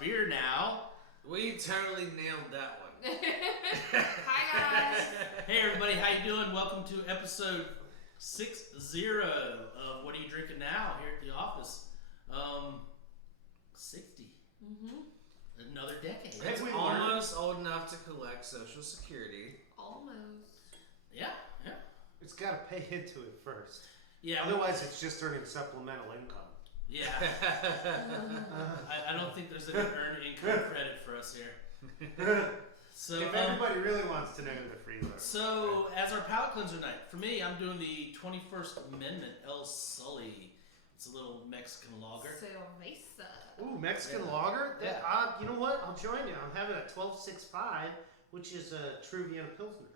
beer now. We totally nailed that one. Hi guys. Hey everybody, how you doing? Welcome to episode 60 of What Are You Drinking Now here at the office. 60. Mm-hmm. Another decade. It's almost old enough to collect Social Security. Almost. Yeah. It's got to pay into it first. Yeah. Otherwise, it's just earning supplemental income. Yeah. I don't think there's any earned income credit for us here. So, if everybody really wants to know the free load. So, as our palate cleanser night, for me, I'm doing the 21st Amendment El Sully. It's a little Mexican lager. Cerveza. Ooh, Mexican Yeah. lager? Yeah. You know what? I'll join you. I'm having a 12.65, which is a true Vienna Pilsner.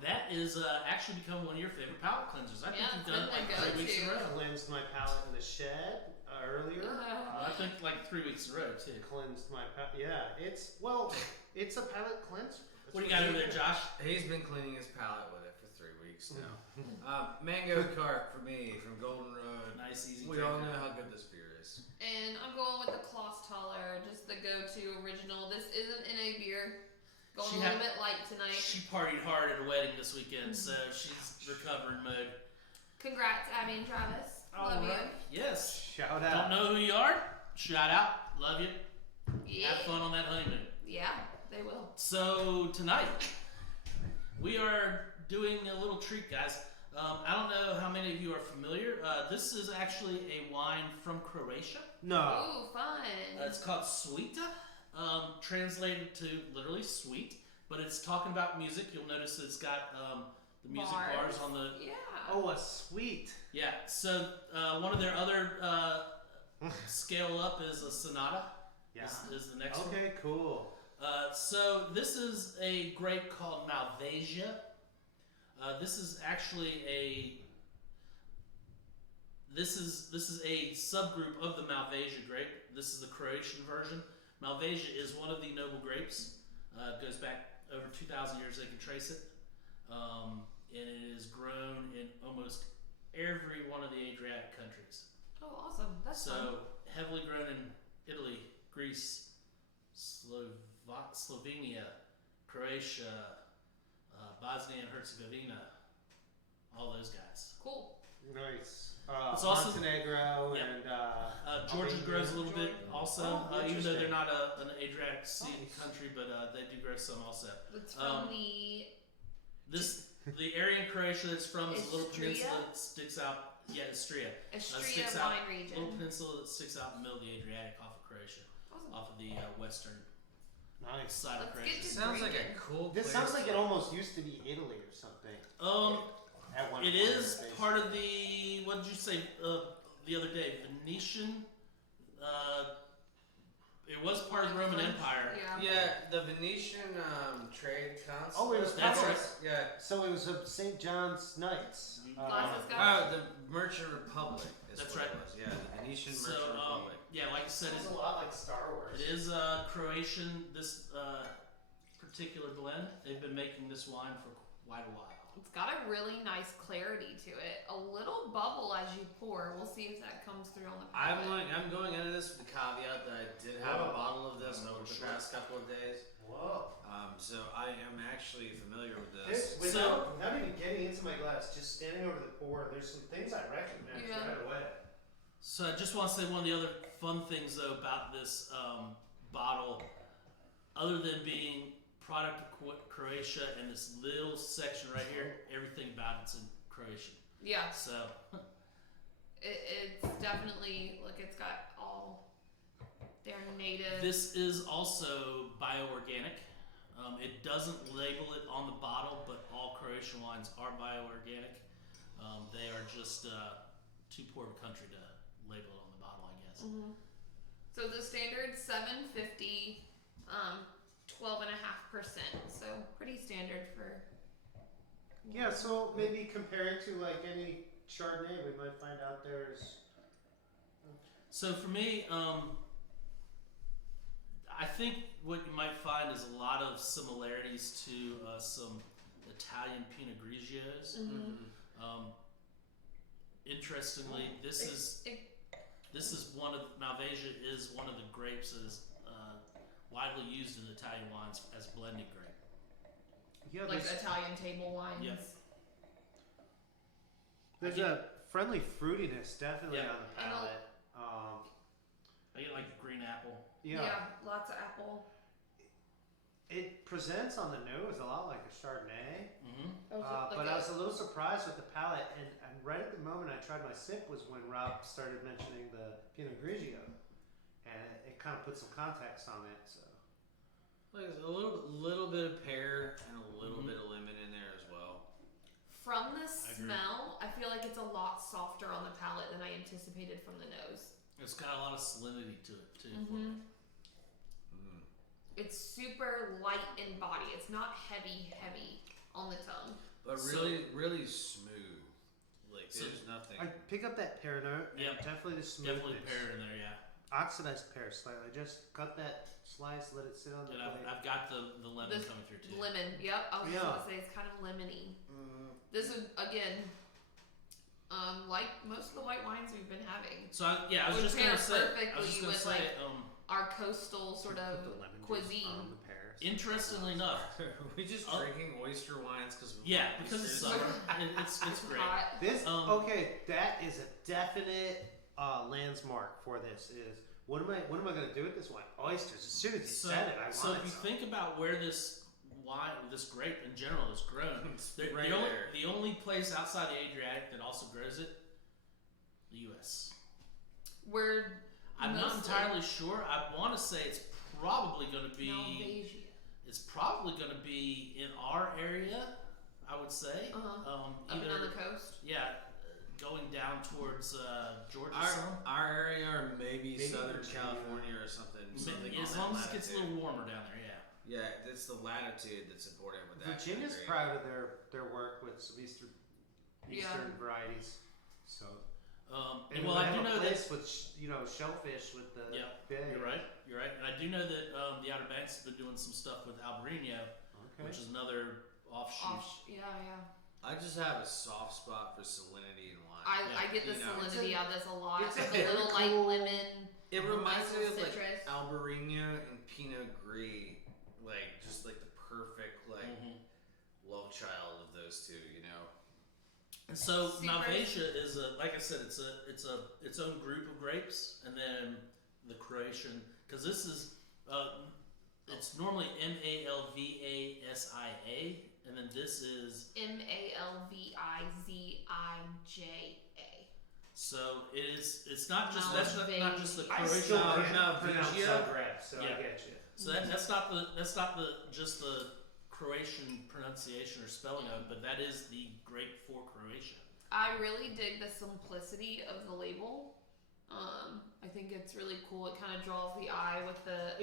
That is actually become one of your favorite palate cleansers. I think Yeah, you've done it like it's 3 weeks in a go-to. row. Cleansed my palate in the shed earlier. I think like 3 weeks in a row too. Cleansed my palate. Yeah, it's a palate cleanser. That's What do you got over there, Josh? He's been cleaning his palate with it for 3 weeks now. Mango Cart for me from Golden Road. Nice, easy. We all know how good this beer is. And I'm going with the Klostertaler, just the go-to original. This isn't NA beer. Going a little bit light tonight. She partied hard at a wedding this weekend, so she's recovering mode. Congrats, Abby and Travis. Love Alright. Yes. Shout Don't out. know who you are? Shout out. Love you. you. Yeah. Have fun on that honeymoon. Yeah, they will. So tonight we are doing a little treat, guys. I don't know how many of you are familiar. This is actually a wine from Croatia. No. Ooh, fun. It's called Suita, translated to literally sweet, but it's talking about music. You'll notice it's got the music bars on the. Yeah. Oh, a sweet. Yeah. So one of their other scale up is a sonata. Yeah. Is the next one. Okay, cool. So this is a grape called Malvasia. This is actually this is a subgroup of the Malvasia grape. This is the Croatian version. Malvasia is one of the noble grapes. It goes back over 2,000 years. They can trace it, and it is grown in almost every one of the Adriatic countries. Oh, awesome. That's So fun. heavily grown in Italy, Greece, Slovenia, Croatia, Bosnia and Herzegovina, all those guys. Cool. Nice. It's also- Montenegro Yep. and Georgia Albania. grows a little bit Georgia? also, Oh, even though they're interesting. not an Adriatic Sea Nice. country, but they do grow some also. It's from The area in Croatia that's from is a little Istria? peninsula that sticks out. Yeah, Istria. Istria sticks wine out, little region. peninsula that sticks out in the middle of the Adriatic off of Croatia, Awesome. off of the western Nice. side of Let's Croatia. get to Sounds like a drinking. cool This place. sounds like it almost used to be Italy or something. At one It point, is basically. part of the, what did you say the other day? Venetian? It was part of the Roman Empire. Yeah. Yeah, the Venetian trade council. Oh, it was That's part of right. it. Yeah. So it was St. John's Knights. Glasses Oh, the Merchant Republic. Is That's what right. It was. Yeah, the Venetian So, Merchant Republic. yeah, like I said, It's a lot like Star Wars. it is Croatian, this particular blend. They've been making this wine for quite a while. It's got a really nice clarity to it. A little bubble as you pour. We'll see if that comes through on the palate. I'm going into this with the caveat that I did have Whoa. a bottle of this Oh, over the sure. past couple of days. Whoa. So I am actually familiar with this. Without even getting into my glass, just standing over the pour, there's some things I recognize Yeah. right away. So I just want to say one of the other fun things though about this bottle, other than being product of Croatia and this little section right here, everything about it's in Croatian. Yeah, So it's definitely, look, it's got all their native. this is also bioorganic. It doesn't label it on the bottle, but all Croatian wines are bioorganic. They are just too poor of a country to label it on the bottle, I guess. So the standard 750, 12.5%. So pretty standard for. Yeah, so maybe compare it to like any Chardonnay, we might find out there's. So for me, I think what you might find is a lot of similarities to some Italian Pinot Grigios. Interestingly, this is one of Malvasia is one of the grapes that is widely used in Italian wines as blended grape. Yeah, Like there's, Italian table wines. Yep. there's a friendly fruitiness definitely Yeah. on the palate. I get like green apple. Yeah. Lots of apple. It presents on the nose a lot like a Chardonnay, Mm-hmm. but I was a little surprised with the palate, and right at the moment I tried my sip was when Rob started mentioning the Pinot Grigio, and it kind of put some context on it. So Like a little bit of pear and a little Mhm. bit of lemon in there as well. From the I agree. smell, I feel like it's a lot softer on the palate than I anticipated from the nose. It's got a lot of salinity to it too. Mm-hmm. Mm. It's super light in body. It's not heavy on the tongue. But So- really smooth. Like So- there's nothing. I pick up that pear note, and Yep. definitely the smoothness. Definitely pear in there, yeah. Oxidized pear slightly. Just cut that slice, let it sit on the And plate. I've got the lemon This coming through too. Lemon, yep. I was Yeah. just gonna say it's kind of lemony. This is again, like most of the white wines we've been having, So I was Would just pair gonna say, perfectly with, like, our coastal sort Put of the lemon juice cuisine. on the pears. interestingly enough, we just Oh. drinking oyster wines because yeah, because it's summer, it's great. hot. This Um, that is a definite landmark for this. Is what am I going to do with this wine? Oysters. As soon as you said it, I so wanted if you some. think about where this wine, this grape in general is grown, It's the, right the only there. the only place outside the Adriatic that also grows it, the U.S. We're I'm not mostly entirely sure. I want to say it's probably going to be Malvasia. it's probably going to be in our area. I would say, Up and on the coast. yeah, going down towards Georgia. Our area or maybe Southern Virginia. California or something. Something as on long that as it gets a latitude. little warmer down there, yeah. Yeah, it's the latitude that's important with that. Virginia's kind of grape. proud of their work with some eastern Yeah. varieties. So And and well, we I have do a know that. place with shellfish with the Yeah, bay. You're right. And I do know that the Outer Banks have been doing some stuff with Albarino, Okay. which is another offshoot. Yeah. I just have a soft spot for salinity in wine. I get the You know, salinity out of this a lot. it's It's a a little very like cool- lemon. It reminds me nice of like citrus. Albarino and Pinot Gris, like just like the perfect like Mhm. love child of those two, you know. And so Super- Malvasia is like I said, it's its own group of grapes, and then the Croatian, because this is it's normally Malvasia, and then this is Malvizija. so it's not just that's not just the Malvasia. I Croatian. still No, can't no, pronounce Virgil. Zagreb, so Yeah. I get you. So that's not just the Croatian pronunciation or spelling of it, but that is the grape for Croatia. I really dig the simplicity of the label. I think it's really cool. It kind of draws the eye with the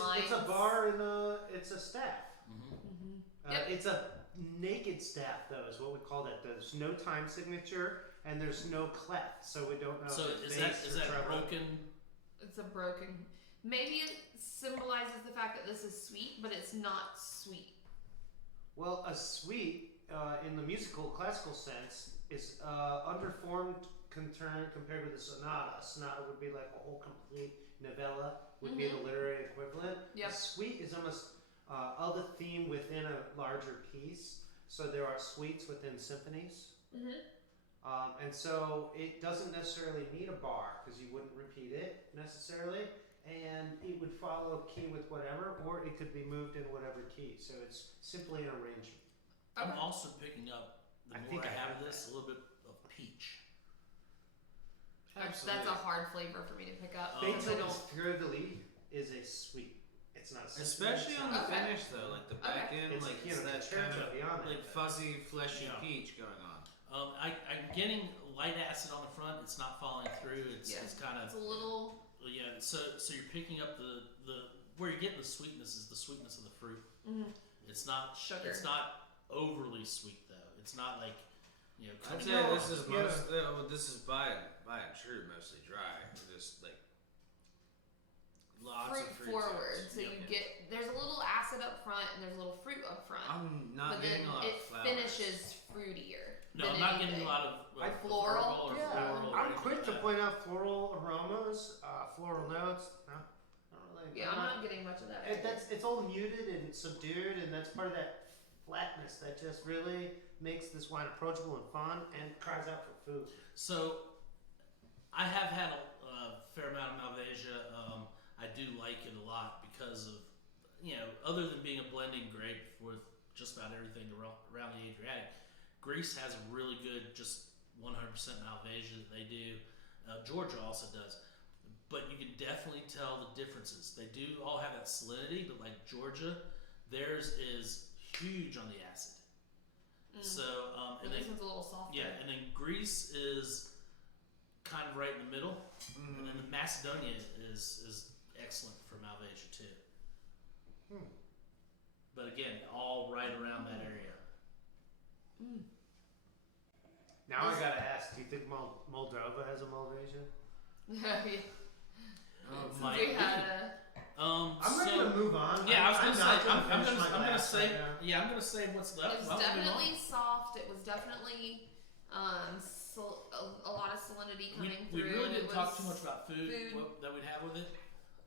lines. It's a bar and it's a staff. Mm-hmm. Yep. It's a naked staff, though, is what we call that. There's no time signature and there's no clef, so we don't know. So if it's is that bass is or that treble. broken? It's a broken. Maybe it symbolizes the fact that this is sweet, but it's not sweet. Well, a suite, in the musical classical sense, is underformed compared with a sonata. A sonata would be like a whole complete novella, would be the literary equivalent. Yep. A suite is almost of a theme within a larger piece. So there are suites within symphonies. And so it doesn't necessarily need a bar because you wouldn't repeat it necessarily. And it would follow key with whatever, or it could be moved in whatever key. So it's simply an arrangement. I'm Okay. also picking up the I more think I I have have of this, that. a little bit of peach. That's a hard flavor for me to pick up. Oh, because I Beethoven's don't. Fleur de Lis is a suite. It's not a symphony, Especially it's on not the a- Okay. finish though, like the back Okay. end, It's like piano it's that concerto kind of beyond like that. fuzzy, fleshy Yeah. peach going on. I'm getting light acid on the front. It's not falling through. It's kind It's of a little. yeah. So you're picking up the where you're getting the sweetness is the sweetness of the fruit. It's not Sugar. It's not overly sweet though. It's not like I'd coming say out this of is the- most. This is by and true, mostly dry. Just like lots of Fruit fruit forward, notes. so Yep. you get there's a little acid up front and there's a little fruit up front, I'm not but getting then a lot it of flowers. finishes fruitier. No, than I'm not anything. getting a lot of Like floral? herbal or Yeah, floral. or I'm anything quick like to that. point out floral aromas, floral notes. No, I don't really Like, Yeah, I'm not getting much of that. It's all muted and subdued, and that's part of that flatness that just really makes this wine approachable and fun, and cries out for food. So, I have had a fair amount of Malvasia. I do like it a lot because of, other than being a blending grape with just about everything around the Adriatic, Greece has a really good, just 100% Malvasia that they do. Georgia also does. But you can definitely tell the differences. They do all have that salinity, but like Georgia, theirs is huge on the acid. So, and this then, one's a little softer. yeah, and then Greece is kind of right in the middle, and then the Macedonia is excellent for Malvasia too. But again, all right around that area. Now I gotta ask, do you think Moldova has a Malvasia? Yeah. Might We be. had I'm ready to move on. Yeah, I was gonna say. I'm finish my gonna glass say. right now. Yeah, I'm gonna say what's left. it was I'll move on. definitely soft. It was definitely a lot of salinity coming We through. really didn't It talk was- too much about food food. that we'd have with it.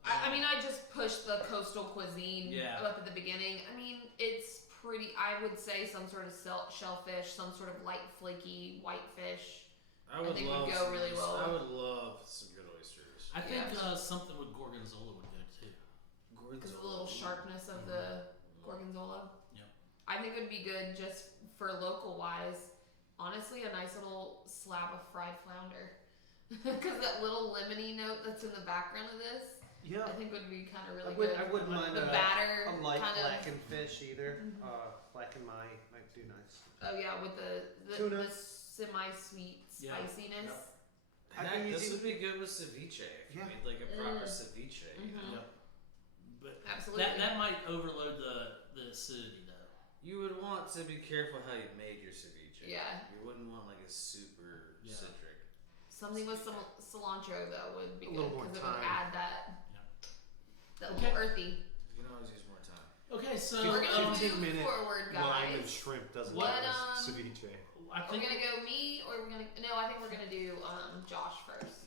I mean, I just pushed the coastal cuisine Yeah. up at the beginning. I mean, it's pretty. I would say some sort of shellfish, some sort of light, flaky white fish. I would think love would go really well. I would love some good oysters. I think Yeah. something with gorgonzola would go too. Because of the little sharpness of the gorgonzola. Yep. I think it would be good just for local wise. Honestly, a nice little slab of fried flounder. Because that little lemony note that's in the background of this, Yeah. I think would be kind of really I good. wouldn't mind The a batter light kind of. blackened fish either. Mhm. Blackened might do nice. Oh yeah, with the Tuna. semi-sweet Yeah. spiciness. Yep. I'd Heck, be this easy- would be good with ceviche if you Yeah. made like a proper ceviche. You Mhm. know? Yep. But Absolutely. that might overload the acidity though. You would want to be careful how you made your ceviche. Yeah. You wouldn't want like a super Yeah. citric. Something with some cilantro though would be A good little more because it would thyme. add that Okay. little earthy. You can always use more time. Okay, so We're gonna 15-minute move forward, Lime and guys. shrimp doesn't What, count as ceviche. I Are we think gonna go me or we're gonna? No, I think we're gonna do Josh first.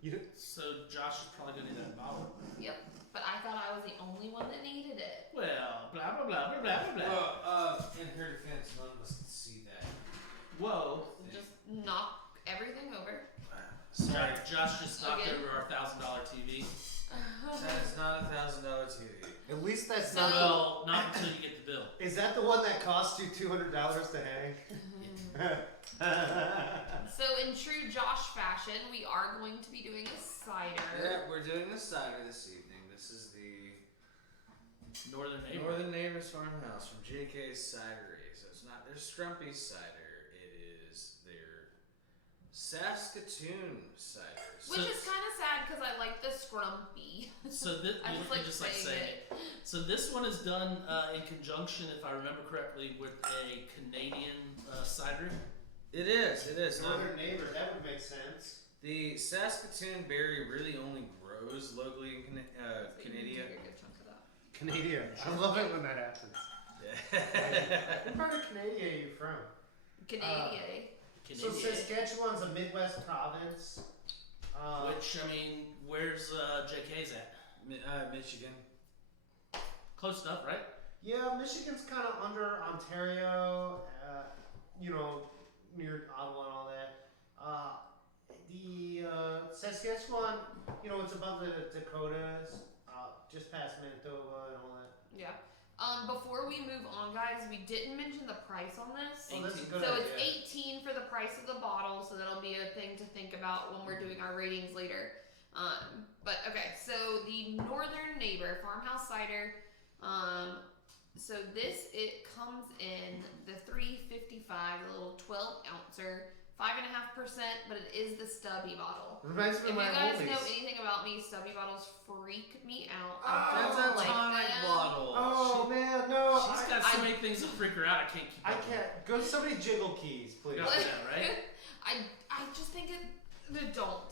You do? so. Josh is probably gonna need that bottle. Yep. But I thought I was the only one that needed it. Well, blah blah blah blah blah blah. Well, in her defense, none of us can see that. Whoa. Just knock everything over. Sorry, Josh just knocked Again? over our $1,000 TV. that is not $1,000 TV. At least that's So- not. Well, not until you get the bill. Is that the one that cost you $200 to hang? So in true Josh fashion, we are going to be doing a cider. Yeah, we're doing a cider this evening. This is the Northern Neighbor. Northern Neighbors Farmhouse from JK's Cidery. So it's not their Scrumpy cider. It is their Saskatoon cider. Which is kind of sad because I like the scrumpy. So this, I just like saying saying it. So this one is done in conjunction, if I remember correctly, with a Canadian cider. It is. It is. Northern neighbor, that would make sense. The Saskatoon berry really only grows locally in So you can Canada. take a good chunk of that. Canadian. I love it when that happens. What part of Canada are you from? Canadian. So Canadian. Saskatchewan's a Midwest province. Which, I mean, where's JK's at? Michigan. Close enough, right? Yeah, Michigan's kind of under Ontario, near Ottawa and all that. The Saskatchewan, it's above the Dakotas, just past Manitoba and all that. Yeah. Before we move on, guys, we didn't mention the price on this. Oh, that's a good So idea. it's $18 for the price of the bottle, so that'll be a thing to think about when we're doing our ratings later. But okay, so the Northern Neighbor Farmhouse Cider. So it comes in the 355, the little 12-ouncer, 5.5%, but it is the stubby bottle. Reminds me If of you my guys homies. know anything about me, stubby bottles freak me out. That's I a don't like tonic them. bottle. Oh man, no! She's got so I- many things that freak her out. I can't keep I up with can't. Go somebody jiggle keys, please. Yeah, yeah, right? I just think it don't.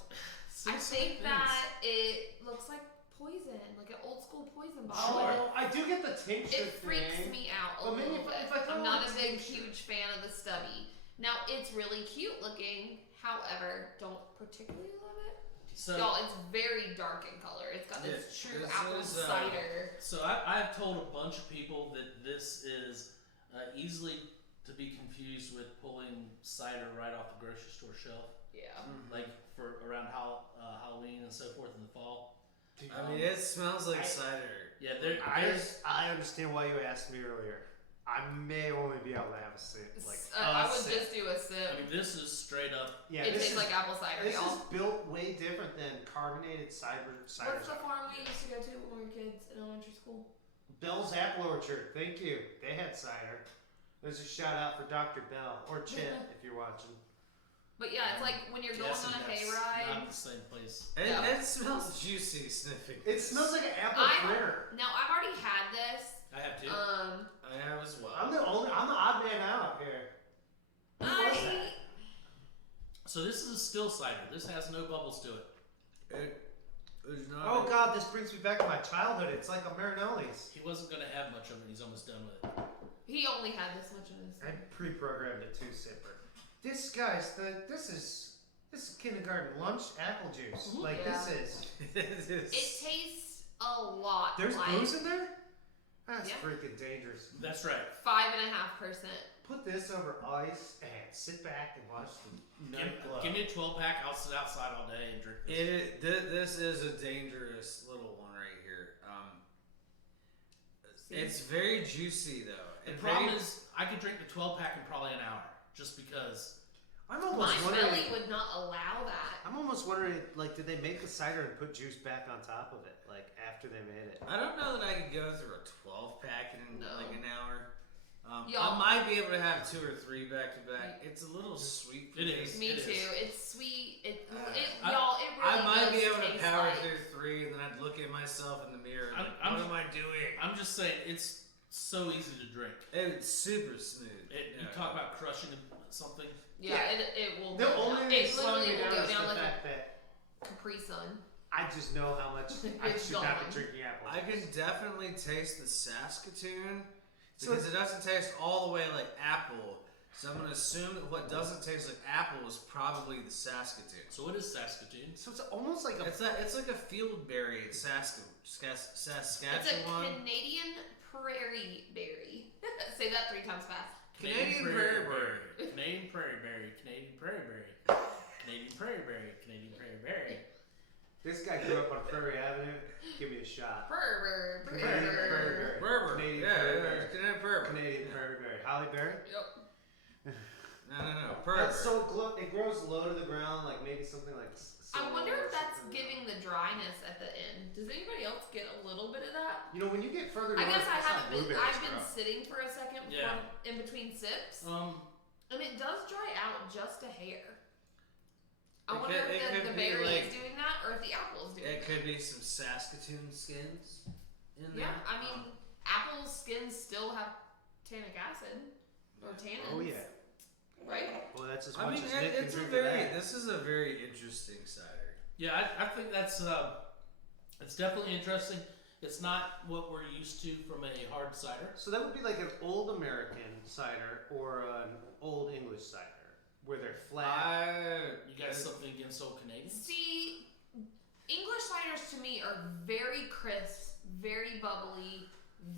I Six think things. that it looks like poison, like an old school poison Oh, bottle. I do get the tincture It freaks thing. me out a Well, maybe little if bit. I throw I'm not in a big, tincture. huge fan of the stubby. Now, it's really cute looking. However, don't particularly love it. So, Y'all, it's very dark in color. It's got this true this apple is, cider. so I've told a bunch of people that this is easily to be confused with pulling cider right off the grocery store shelf, Yeah. like for around Halloween and so forth in the fall. I mean, it smells like cider. Yeah, I understand why you asked me earlier. I may only be able to have a sip. I would sip. just do a sip. I mean, this is straight up. Yeah, It this tastes is, like apple cider, this y'all. is built way different than carbonated cider. What's the farm we used to go to when we were kids in elementary school? Bell's Apple Orchard. Thank you. They had cider. There's a shout out for Dr. Bell or Chip if you're watching. But yeah, it's like when you're going Guessing on a that's hayride. not the same place. It smells juicy sniffing. It smells like an apple fritter. Now I've already had this. I have two. I have as well. I'm the odd man out here. Who was that? So this is a still cider. This has no bubbles to it. It's not. Oh God, this brings me back to my childhood. It's like a Marinelli's. He wasn't going to have much of it. He's almost done with it. He only had this much of this. I pre-programmed a 2-sipper. This is kindergarten lunch apple juice. Like Yeah. this is. It tastes a lot. There's like booze in there. That's Yeah. freaking dangerous. That's right. 5.5%. Put this over ice and sit back and watch the night glow. Give me a 12-pack. I'll sit outside all day and drink this. This is a dangerous little one right here. It's very juicy though. The problem is, I could drink the 12-pack in probably an hour, just because. I'm My almost belly wondering. would not allow that. I'm almost wondering, like, did they make the cider and put juice back on top of it, like after they made it? I don't know that I could go through a 12-pack in No. like an hour. I Y'all- might be able to have 2 or 3 back to back. It's a little sweet. For It me. is. Me It too. is. It's sweet. I- Y'all, it really I might does be able to taste power like, through 3, and then I'd look at myself in the mirror and I'm- what am I doing? I'm just saying, it's so easy to drink. It's super smooth. You talk about crushing something. Yeah, it will. The go only down. thing It slowing literally me will down go is down the like fact that a Capri Sun. I just know how much I It's should not gone. be drinking apple I juice. can definitely taste the Saskatoon So because it doesn't taste all the way like apple. So I'm gonna assume that what doesn't taste like apple is probably the Saskatoon. So what is Saskatoon? So it's almost like a. It's like a field berry in Saskatchewan. It's a Canadian prairie berry. Say that 3 times fast. Canadian prairie berry. Canadian prairie berry. Canadian prairie berry. Canadian prairie berry. Canadian prairie berry. This guy grew up on Prairie Avenue. Give me a shot. Prairie Canadian berry. prairie berry. Berber. Canadian Yeah, prairie yeah, berry. Canadian prairie. Canadian prairie berry. Holly berry. Yep. No. Prairie. So it grows low to the ground, like maybe something like. I wonder sorrel or if that's something. giving the dryness at the end. Does anybody else get a little bit of that? You know, when you get further I north, guess I it's haven't like been. blueberry I've been scrub. sitting for a second Yeah. in between sips, Um, and it does dry out just a hair. I It wonder could- it if could the be berry like- is doing that, or if the apple is doing It that. could be some Saskatoon skins in there. Yeah, I mean, apple skins still have tannic acid or tannins. Oh yeah. Right. Well, that's as I much mean, as Nick can it's a drink of very. that. This is a very interesting cider. yeah, I think that's it's definitely interesting. It's not what we're used to from a hard cider. So that would be like an old American cider or an old English cider, where they're flat. You got something against old Canadians? See, English ciders to me are very crisp, very bubbly,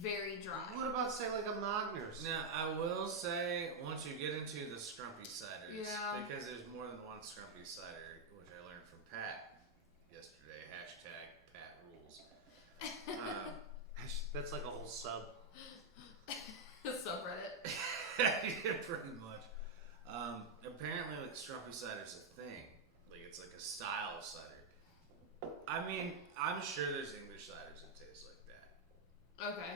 very dry. What about say like a Magner's? Now, I will say, once you get into the scrumpy ciders, Yeah. because there's more than one scrumpy cider, which I learned from Pat yesterday. #Pat rules. That's like a whole sub. Subreddit. Yeah, pretty much. Apparently, like scrumpy cider's a thing. Like it's like a style of cider. I mean, I'm sure there's English ciders that taste like that. Okay.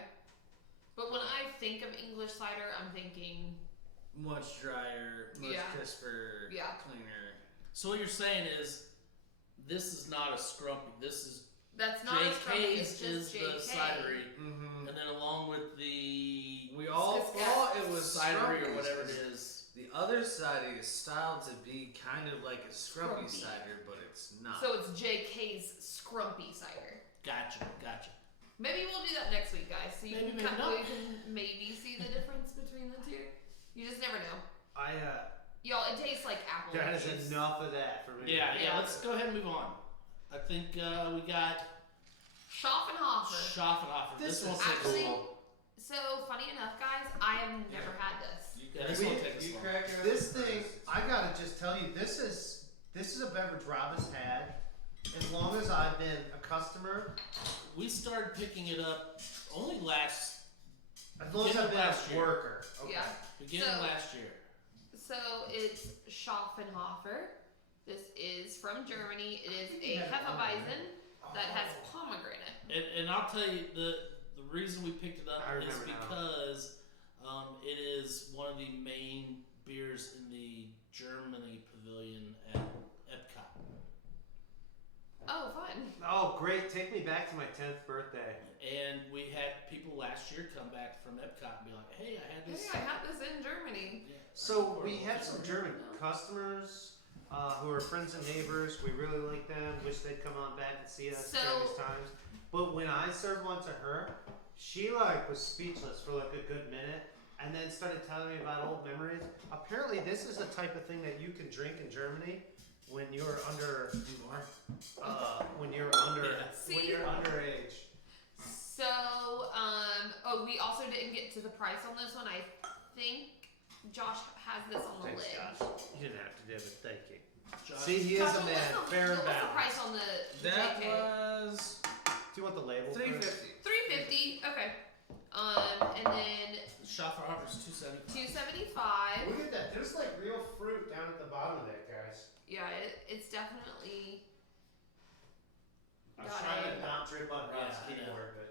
But when I think of English cider, I'm thinking, Much drier, much Yeah. crisper, Yeah. cleaner. So what you're saying is, this is not a scrumpy. This is that's not a scrumpy, it's JK's is just the JK. cidery, Mm-hmm. and then along with the We all Scat. thought it was cidery or scrumpies, whatever it 'cause is. The other cider is styled to be kind of like a scrumpy Scrumpy. cider, but it's not. So it's JK's scrumpy cider. Gotcha. Maybe we'll do that next week, guys. So you Maybe, can maybe kind not. of, you can maybe see the difference between the two. You just never know. I Y'all, it tastes like apple that is juice. enough of that for me. Yeah. Yeah. Let's go ahead and move on. I think we got Schaffenhofer. Schaffenhofer. This one's Actually, cool. so funny enough, guys, I have never had this. Yeah, this won't take us long. This thing, I gotta just tell you, this is a beverage Rob has had as long as I've been a customer. We started picking it up only last As long as I've been last a year. worker. Okay. Yeah. beginning So- last year. So it's Schaffenhofer. This is from Germany. It is a Yeah. Hefeweizen that has pomegranate. And I'll tell you the reason we picked it up I is remember now. because it is one of the main beers in the Germany pavilion at Epcot. Oh, fun. Oh, great. Take me back to my 10th birthday. And we had people last year come back from Epcot and be like, "Hey, I had Hey, this." I had this in Germany. Yeah, So I we think had we're- some German customers who are friends and neighbors. We really like them. Wish they'd come on back and see us during these times. But when I served one to her, she was speechless for a good minute, and then started telling me about old memories. Apparently, this is the type of thing that you can drink in Germany when you're under when you're underage. So, we also didn't get to the price on this one. I think Josh has this on the Thanks, lid. Josh. You didn't have to do it. Thank you. Josh, See, he is Josh, a what man, was the, fair and what was the balanced. price on the That JK? was Do you want the label? first? $3.50. $3.50. Okay. And then Schaffenhofer's $2.75. $2.75. Look at that. There's real fruit down at the bottom of that, guys. Yeah, it's definitely. I was Got trying it. to not drip on Rob's Yeah, I know. keyboard, but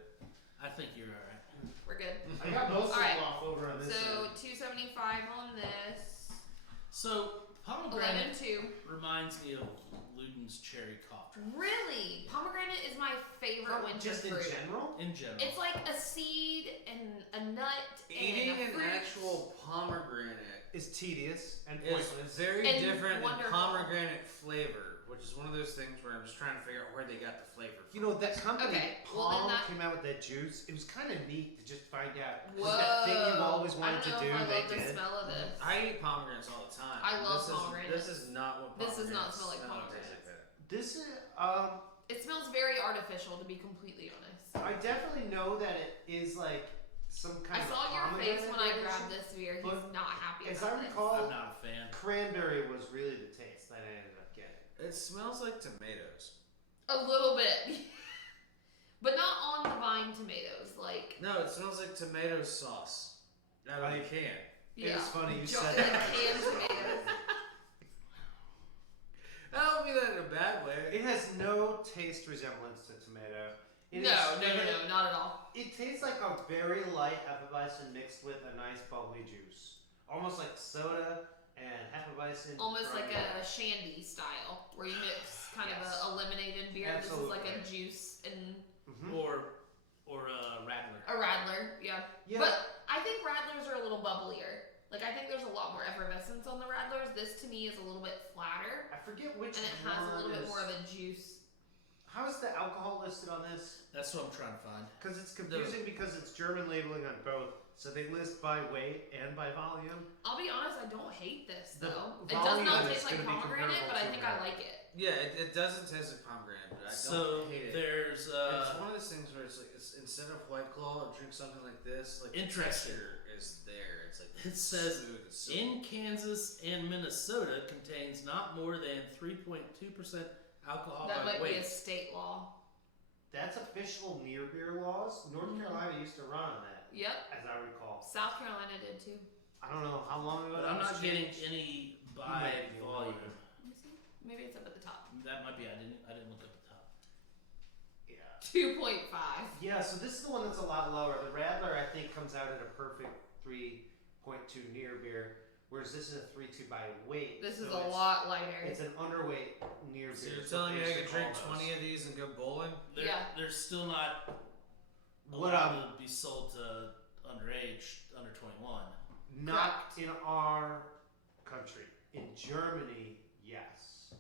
I think you're all right. We're good. I got most of Alright, them off over on this So end. $2.75 on this. So pomegranate 11.2. reminds me of Luden's cherry cough drink Really, pomegranate is my favorite winter Just in fruit. general? in general. It's like a seed and a nut Eating and a an fruit. actual pomegranate Is tedious and is pointless. very And different wonderful. in pomegranate flavor, which is one of those things where I'm just trying to figure out where they got the flavor from. You know, that company, Okay, well, then Palm, that- came out with that juice. It was kind of neat to just find out. Whoa! That thing you've always wanted I to don't do, know if I they love the did. smell of this. I eat pomegranates all the time. I love this pomegranates. This is not what This pomegranates does not smell like smell pomegranates. taste like. This is, It smells very artificial, to be completely honest. I definitely know that it is some kind I of saw your face when I pomegranate grabbed version. this beer. He's But not happy As about I this. recall, I'm not a fan. cranberry was really the taste that I ended up getting. It smells like tomatoes. A little bit. But not on the vine tomatoes. Like, No, it smells like tomato sauce out of a can. yeah. It's funny you Jo- said like that. canned tomatoes. I don't mean that in a bad way. It has no taste resemblance to tomato. It No, is- not at all. It tastes like a very light Hefeweizen mixed with a nice bubbly juice. Almost like soda and Hefeweizen. Almost from- like a shandy style, where you mix kind of a lemonade and beer. This is like a Absolutely. juice and Mhm. Or Radler. a Radler, yeah. Yeah. But I think Radlers are a little bubblier. Like, I think there's a lot more effervescence on the Radlers. This to me is a little bit flatter, I forget which and it has a little bit more of a juice. How is the alcohol listed on this? That's what I'm trying to find. Because it's confusing because it's German labeling on both. So they list by weight and by volume. I'll be honest, I don't hate this The though. It does volume not is taste like gonna be pomegranate, comparable but I to think that. I like it. Yeah, it doesn't taste like pomegranate, but I So don't hate it. there's It's one of those things where it's instead of White Claw, drink something like this. Like Interesting. the texture is there. It's like It says smooth and silky. in Kansas and Minnesota contains not more than 3.2% alcohol That by might be weight. a state law. That's official near beer laws. North Mhm. Carolina used to run on that, Yep. as I recall. South Carolina did too. I don't know how long ago But that I'm was not getting changed. any might by be volume. Let me see. Maybe it's up at the top. That might be. I didn't look up the top. Yeah. 2.5. Yeah, so this is the one that's a lot lower. The Radler, I think, comes out at a perfect 3.2 near beer, whereas this is a 3.2 by weight. This is so a it's- lot lighter. It's an underweight near So beer. you're is telling what me they I used could to drink call 20 those. of these and go bowling? Yeah. They're still not What allowed to be sold to underage, under 21. Not in our country. In Germany, yes.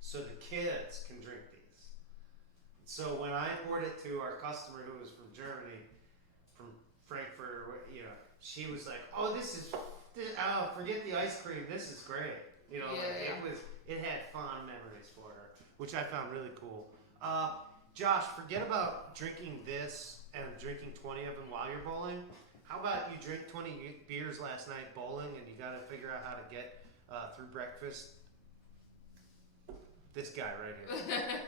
So the kids can drink these. So when I poured it to our customer who was from Germany, from Frankfurt, or she was like, "Oh, forget the ice cream. This is great." Yeah. It had fond memories for her. which I found really cool. Josh, forget about drinking this and drinking 20 of them while you're bowling. How about you drink 20 beers last night bowling and you got to figure out how to get through breakfast? This guy right here.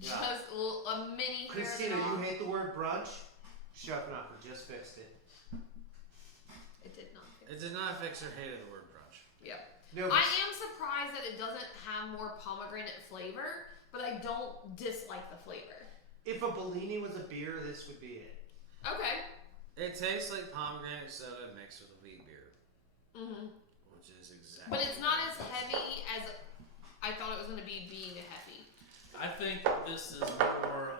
Just a mini hair. Christina, you hate the word brunch? Shut up, we just fixed it. It did not fix It did not fix her hate of the word brunch. Yep. No, I am surprised that it doesn't have more pomegranate flavor, but I don't dislike the flavor. if a Bellini was a beer, this would be it. Okay. It tastes like pomegranate soda mixed with a wheat beer. Mm-hmm. Which is exactly. But it's not as heavy as I thought it was going to be being a heavy. I think this is more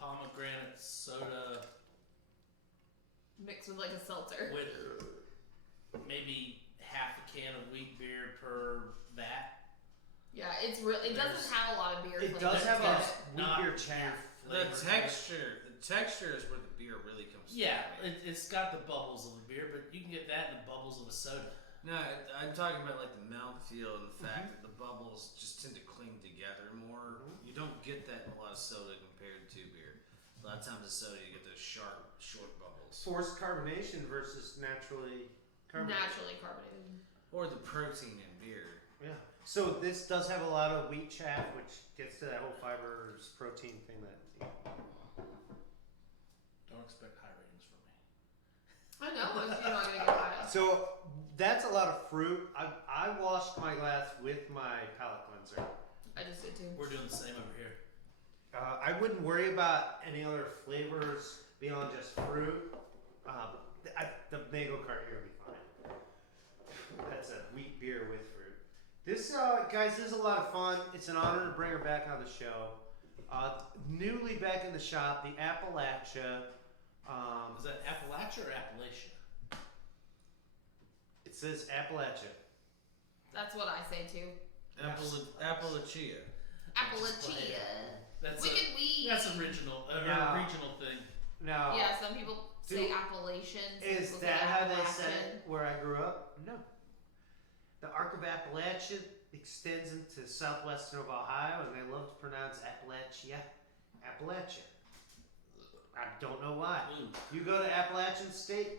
pomegranate soda Mixed with like a seltzer. with maybe half a can of wheat beer per vat. Yeah, it's really. It doesn't have a lot of beer It flavor. does have a There's wheat not beer chaff. The flavor. texture is where the beer really comes Yeah, through. it's got the bubbles of a beer, but you can get that in the bubbles of a soda. No, I'm talking about like the mouthfeel and the fact that the bubbles just tend to cling together more. You don't get that in a lot of soda compared to beer. A lot of times in soda you get those sharp, short bubbles. Forced carbonation versus naturally carbonated. Naturally carbonated. Or the protein in beer. Yeah. So this does have a lot of wheat chaff, which gets to that whole fibers protein thing that. Don't expect high ratings from me. I know. You're not going to get high. So that's a lot of fruit. I washed my glass with my palate cleanser. I just did too. We're doing the same over here. I wouldn't worry about any other flavors beyond just fruit. The mango cart here would be fine. That's a wheat beer with fruit. This, guys, this is a lot of fun. It's an honor to bring her back on the show. Newly back in the shop, the Appalachia. Is that Appalachia or Appalachia? It says Appalachia. That's what I say too. Appalachia. Appalachia. That's That's original. Yeah. Regional thing. Now, Yeah, some people say Appalachian. some is people say that how they Appalachian. said where I grew up? No. The Arc of Appalachia extends into southwestern of Ohio, and they love to pronounce Appalachia. Appalachia. I don't know why. You go to Appalachian State,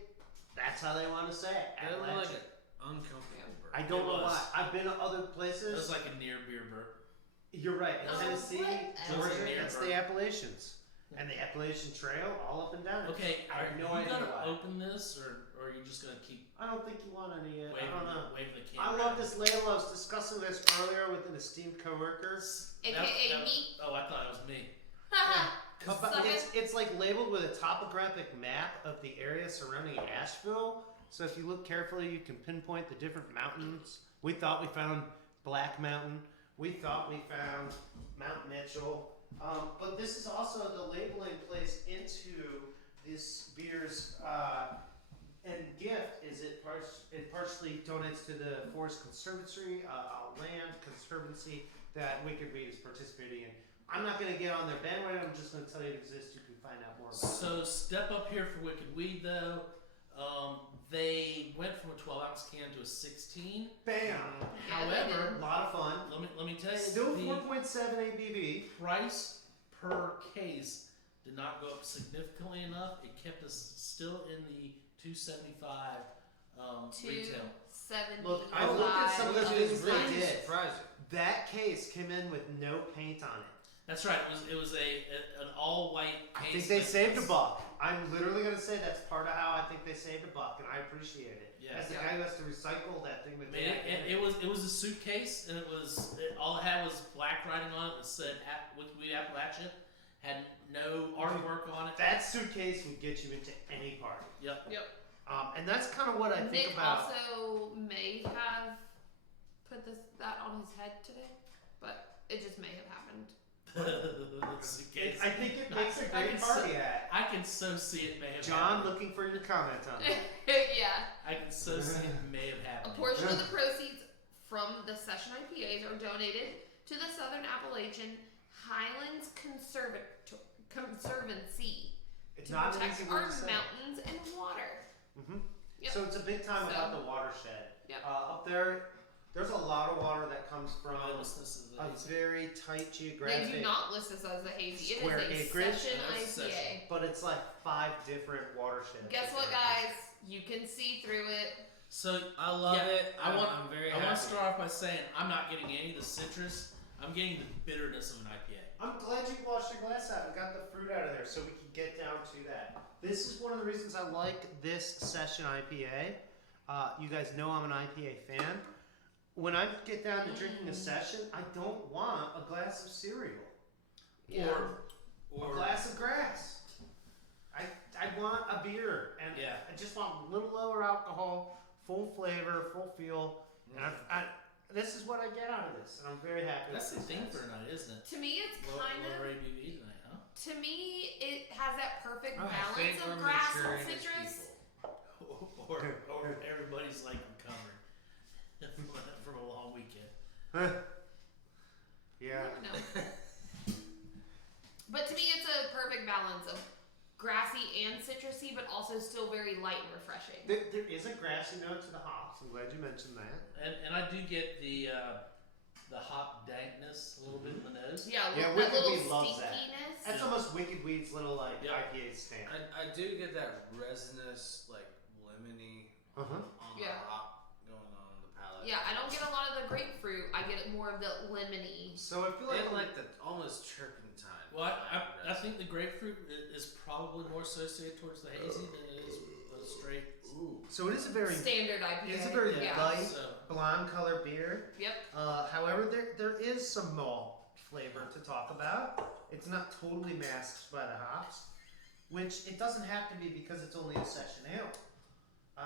that's how they want to say it. That looked like Appalachia. an uncomfortable burp. I don't know It was. why. I've been to other That's places. like a near beer burp. You're right. In Oh, Tennessee, whatever. Georgia, Near that's burp. the Appalachians. And the Appalachian Trail, all up and down it. Okay, I have no are you idea gonna why. open this, or are you just gonna keep I don't think you want any. I waving, don't know. waving the I camera? love this label. I was discussing this earlier with an esteemed coworker. AKA me. Oh, I thought it was me. But it's like labeled with a topographic map of the area surrounding Asheville. So if you look carefully, you can pinpoint the different mountains. We thought we found Black Mountain. We thought we found Mount Mitchell. But this is also the labeling placed into this beer's and gift is it partially donates to the Forest Conservancy, a land conservancy that Wicked Weed is participating in. I'm not going to get on their bandwagon. I'm just going to tell you it exists. You can find out more about it. So step up here for Wicked Weed, though. They went from a 12-ounce can to a 16. Bam! However, A lot of fun. let me tell you, Still the 4.7 ABV. price per case did not go up significantly enough. It kept us still in the $2.75 retail. 275. Look, I looked at some of the Which things is they really did. surprising. That case came in with no paint on it. That's right. It was an all white I case. think they that saved a was- buck. I'm literally going to say that's part of how I think they saved a buck, and I appreciate it. Yeah. As the guy who has to recycle that thing with Man, it was a suitcase, and all it had was black writing on it that said Wicked Weed Appalachia. Had no artwork on it. That suitcase would get you into any party. Yep. And that's kind of what I think Nick about. also may have put that on his head today, but it just may have happened. Suitcase. I think it makes a I great can party see- hat. I can so see it may have John, happened. looking for your comment on that. Yeah. I can so see it may have A happened. portion of the proceeds from the Session IPAs are donated to the Southern Appalachian Highlands Conservancy It's to not an protect easy our word to say. mountains and water. Mhm. Yep. So it's a big time So- about the watershed. Yep. Up there, There's a lot of water that comes from This is a very tight geographic. They do not list this as a hazy. It Square is a acreage. Session It's IPA. Session. But it's like 5 different watersheds. Guess what, guys? You can see through it. So I love it. I'm very happy. I want to happy. start off by saying I'm not getting any of the citrus. I'm getting the bitterness of an IPA. I'm glad you washed your glass out and got the fruit out of there so we can get down to that. This is one of the reasons I like this Session IPA. You guys know I'm an IPA fan. When I get down to drinking a Session, I don't want a glass of cereal. Yeah. Or a glass of grass. I want a beer, and Yeah. I just want a little lower alcohol, full flavor, full feel, and this is what I get out of this, and I'm very happy. That's the with this, thing guys. for tonight, isn't it? To me, it's Low kind of. ABV tonight, huh? To me, it has that perfect I balance think of we're grass and maturing as citrus. people. Or everybody's like recovering from a long weekend. You Yeah. never know. But to me, it's a perfect balance of grassy and citrusy, but also still very light and refreshing. There is a grassy note to the hops. I'm glad you mentioned that. And I do get the hop dankness a little bit in the nose. Yeah, Yeah, that Wicked little Weed loves that. stinkiness. That's Yeah. almost Wicked Weed's little like Yeah. IPA stamp. I do get that resinous, like lemony Uh-huh. on Yeah. the hop going on in the palate. Yeah, I don't get a lot of the grapefruit. I get more of the lemony. So I feel like, And like the almost turpentine. Well, I think the grapefruit is probably more associated towards the hazy than it is the straight. Ooh. so it is a very Standard IPA. it's a very yeah. light So blonde color beer. Yep. However, there is some malt flavor to talk about. It's not totally masked by the hops, which it doesn't have to be because it's only a session ale.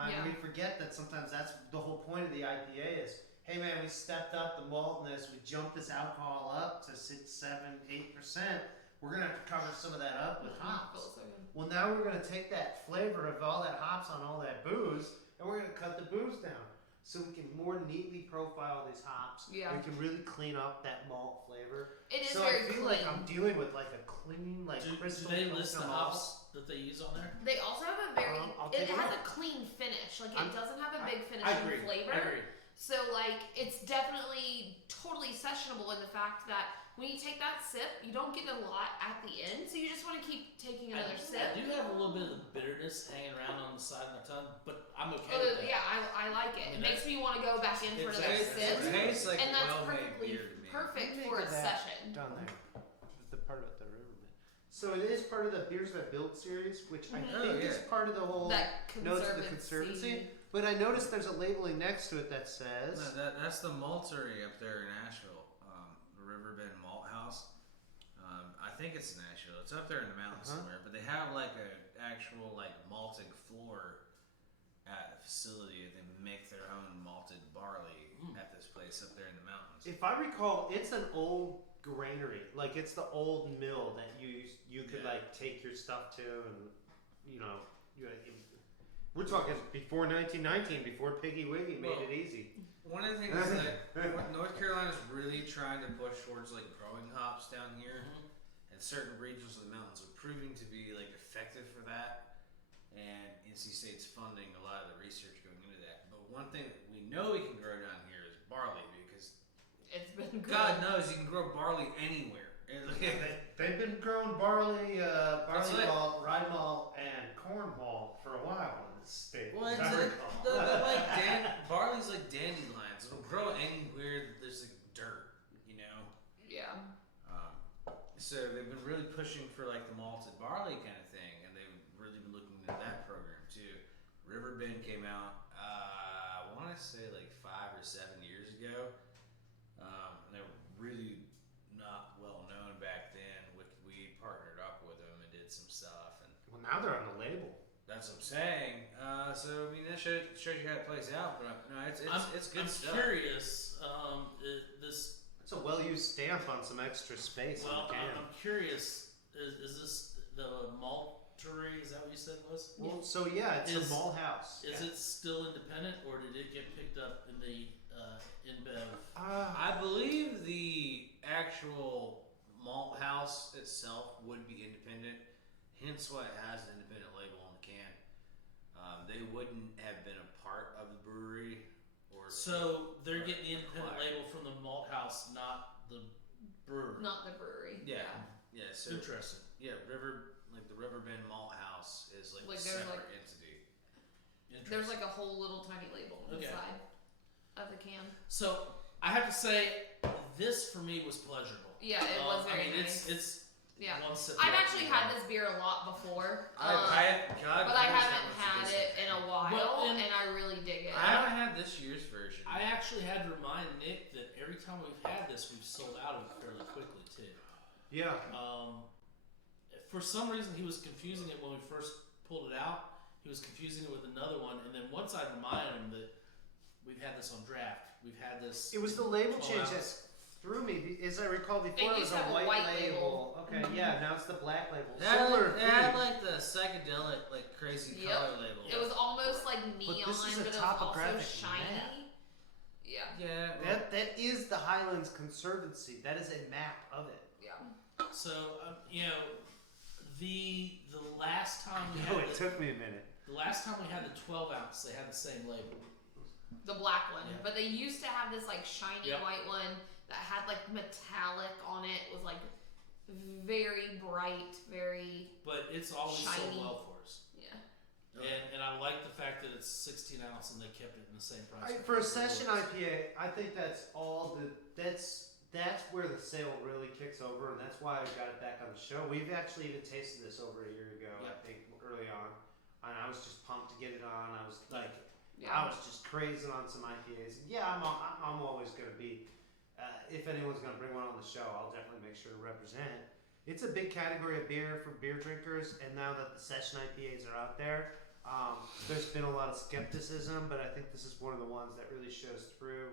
Yeah. We forget that sometimes that's the whole point of the IPA is, hey man, we stepped up the maltiness, we jumped this alcohol up to 6, 7, 8%. We're gonna have to cover some of that up with hops. Feels so good. Well, now we're going to take that flavor of all that hops on all that booze, and we're going to cut the booze down so we can more neatly profile these hops. Yeah. We can really clean up that malt flavor. It is so very I feel clean. like I'm dealing with like a clean, like do crystal they clear list the malt. hops that they use on there? They also have a very. I'll It take a has look. a clean finish. Like it I'm- doesn't have a big I finishing agree. flavor. I agree. So like it's definitely totally sessionable in the fact that when you take that sip, you don't get a lot at the end, so you just want to keep taking another I sip. do have a little bit of the bitterness hanging around on the side of my tongue, but I'm okay Oh, with that. yeah, I like it. I mean, It makes me want to go back in for another Exactly. sip, It tastes like and that's well-made perfectly beer to me. perfect What do you for a make of that? session. Down there. The part about the riverbed. So it is part of the Beers That Build series, which I Mhm. think Oh, is yeah. part of the whole That notes of the conservancy. conservancy. But I noticed there's a labeling next to it that says. No, that's the maltery up there in Nashville, the Riverbend Malt House. I think it's in Nashville. It's up there in the mountains Uh-huh. somewhere. But they have like a actual like malting floor at the facility. They make their own malted barley at this place up there in the mountains. If I recall, it's an old granary. Like it's the old mill that you could Yeah. like take your stuff to, and we're talking before 1919, before Piggy Wiggy made Well, it easy. One of the things that North Carolina is really trying to push towards like growing hops down here, and certain regions of the mountains are proving to be like effective for that. And NC State's funding a lot of the research going into that. But one thing that we know we can grow down here is barley, because It's been good. God knows you can grow barley anywhere. They've been growing barley That's it. malt, rye malt, and corn malt for a while in this state. Well, as it's I like, recall. barley's like dandelions. It'll grow anywhere that there's like dirt, you know. Yeah. So they've been really pushing for like the malted barley kind of thing, and they've really been looking into that program too. Riverbend came out, I want to say like 5 or 7 years ago, and they were really not well known back then. We partnered up with them and did some stuff, and Well, now they're on the label. that's what I'm saying. So I mean that shows you how it plays out, but no, it's good I'm stuff. curious. This It's a well-used stamp on some extra space well, on the can. I'm curious. Is this the maltery? Is that what you said it was? Well, so yeah, it's Is- a malt house. Is it still independent, or did it get picked up in the InBev? I believe the actual malt house itself would be independent, hence why it has an independent label on the can. They wouldn't have been a part of the brewery or worth. So they're getting the independent Acquired. label from the malt house, not the brewer. Not the brewery. Yeah. Yeah. So Interesting. yeah, the Riverbend Malt House is like a Like, there's, separate like- entity. There's like a whole little tiny label on the Okay. side of the can. So I have to say, this for me was pleasurable. Yeah, it was very I mean, nice. it's Yeah. one sip. I've left actually to go. had this beer a lot before. God, but I knows how haven't much had is. it in a while, Well, and, and- I really dig it. I haven't had this year's version. I actually had to remind Nick that every time we've had this, we've sold out of it fairly quickly too. Yeah. For some reason, he was confusing it when we first pulled it out. He was confusing it with another one, and then once I reminded him that we've had this on draft, we've had this. It was the label 12 change that ounce. threw me. As I recall before, it used was to a have a white white label. Okay, Mhm. yeah, now it's the black label. They had, Similar they had theme. like the psychedelic, like crazy Yep. color label. It was almost like neon, this is a but it was also topographic shiny. map. Yeah, Yeah. Well, That is the Highlands Conservancy. That is a map of it. yeah. So the last time we No, had it took me a minute. the last time we had the 12 ounce, they had the same label. The black one. Yeah. But they used to have this like shiny Yep. white one that had like metallic on it. It was like very bright, very But it's always Shiny. sold well for us. yeah. And I like the fact that it's 16 ounce and they kept it in the same price. range. For a session IPA, I think that's all that's where the sale really kicks over, and that's why I got it back on the show. We've actually even tasted this over a year ago, Yeah. I think, early on, and I was just pumped to get it on. I was like, Yeah. I was just crazing on some IPAs. Yeah, I'm always gonna be. If anyone's gonna bring one on the show, I'll definitely make sure to represent. It's a big category of beer for beer drinkers, and now that the session IPAs are out there, there's been a lot of skepticism, but I think this is one of the ones that really shows through.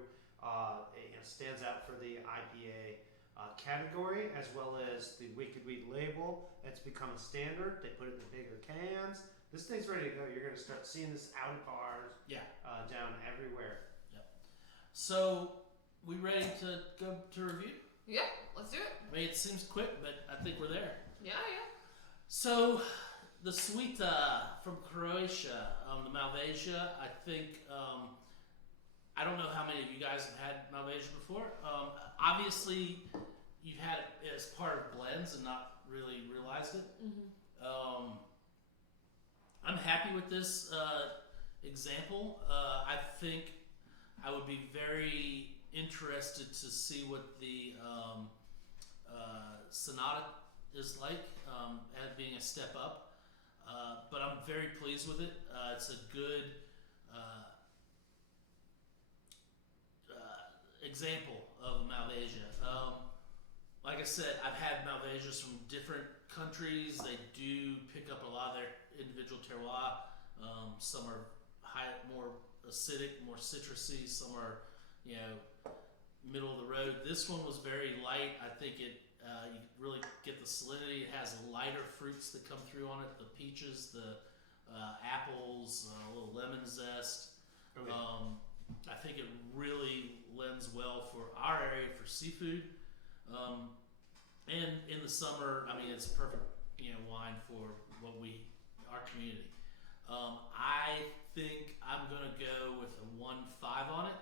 It stands out for the IPA category, as well as the Wicked Weed label. It's become a standard. They put it in the bigger cans. This thing's ready to go. You're going to start seeing this out of bars, Yeah. down everywhere. So we ready to go to review? Yeah, let's do it. I mean, it seems quick, but I think we're there. Yeah, yeah. So the Svita from Croatia, the Malvasia, I think. I don't know how many of you guys have had Malvasia before. Obviously, you've had it as part of blends and not really realized it. Mm-hmm. I'm happy with this example. I think I would be very interested to see what the Sonata is like, as being a step up. But I'm very pleased with it. It's a good example of Malvasia. Like I said, I've had Malvasias from different countries. They do pick up a lot of their individual terroir. Some are more acidic, more citrusy. Some are, middle of the road. This one was very light. I think you really get the salinity. It has lighter fruits that come through on it. The peaches, the apples, a little lemon zest. I think it really lends well for our area for seafood. And in the summer, I mean, it's perfect, wine for our community. I think I'm gonna go with a 1.5 on it.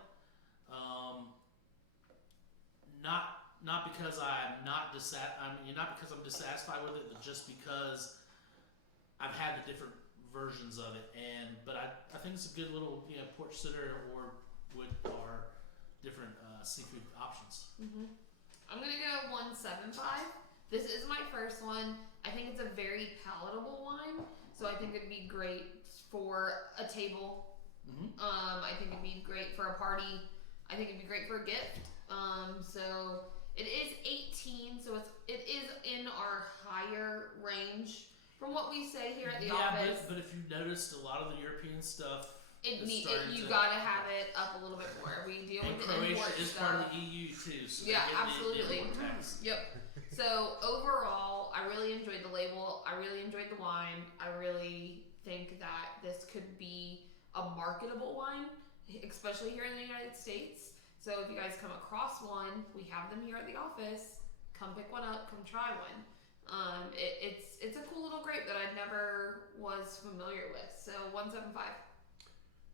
Not because I'm not because I'm dissatisfied with it, but just because I've had the different versions of it, but I think it's a good little porch sitter or our different seafood options. Mm-hmm. I'm gonna go 1.75. This is my first one. I think it's a very palatable wine, so I think it'd be great for a table. Mm-hmm. I think it'd be great for a party. I think it'd be great for a gift. So it is 18, so it is in our higher range from what we say here at the office. But if you noticed, a lot of the European stuff. You gotta have it up a little bit more. We deal And with the Croatia import is stuff. part of the EU too, so Yeah, they get absolutely. the import tax. Yep. So overall, I really enjoyed the label. I really enjoyed the wine. I really think that this could be a marketable wine, especially here in the United States. So if you guys come across one, we have them here at the office. Come pick one up. Come try one. It's a cool little grape that I never was familiar with. So 1.75.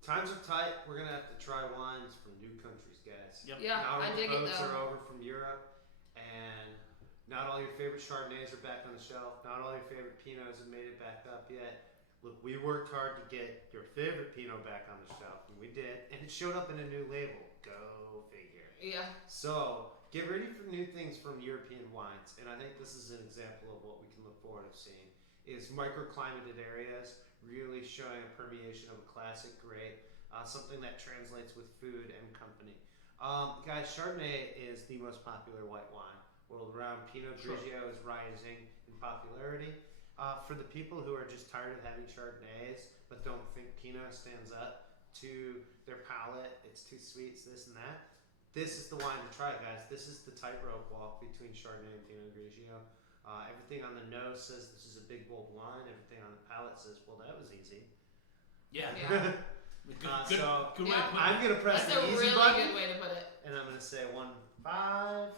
Times are tight. We're gonna have to try wines from new countries, guys. Yep. Yeah, Now I all dig the it boats though. are over from Europe, and not all your favorite Chardonnays are back on the shelf. Not all your favorite Pinots have made it back up yet. Look, we worked hard to get your favorite Pinot back on the shelf, and we did, and it showed up in a new label. Go figure. Yeah. So get ready for new things from European wines, and I think this is an example of what we can look forward to seeing. Is microclimated areas really showing a permeation of a classic grape, something that translates with food and company. Guys, Chardonnay is the most popular white wine world around. Pinot Grigio is rising in popularity. For the people who are just tired of having Chardonnays but don't think Pinot stands up to their palate, it's too sweet, it's this and that. This is the wine to try, guys. This is the tightrope walk between Chardonnay and Pinot Grigio. Everything on the nose says this is a big, bold wine. Everything on the palate says, well, that was easy. Yeah. Yeah. Good way to put I'm it. going to press That's the a easy really button, good way to put it. and I'm going to say 1.5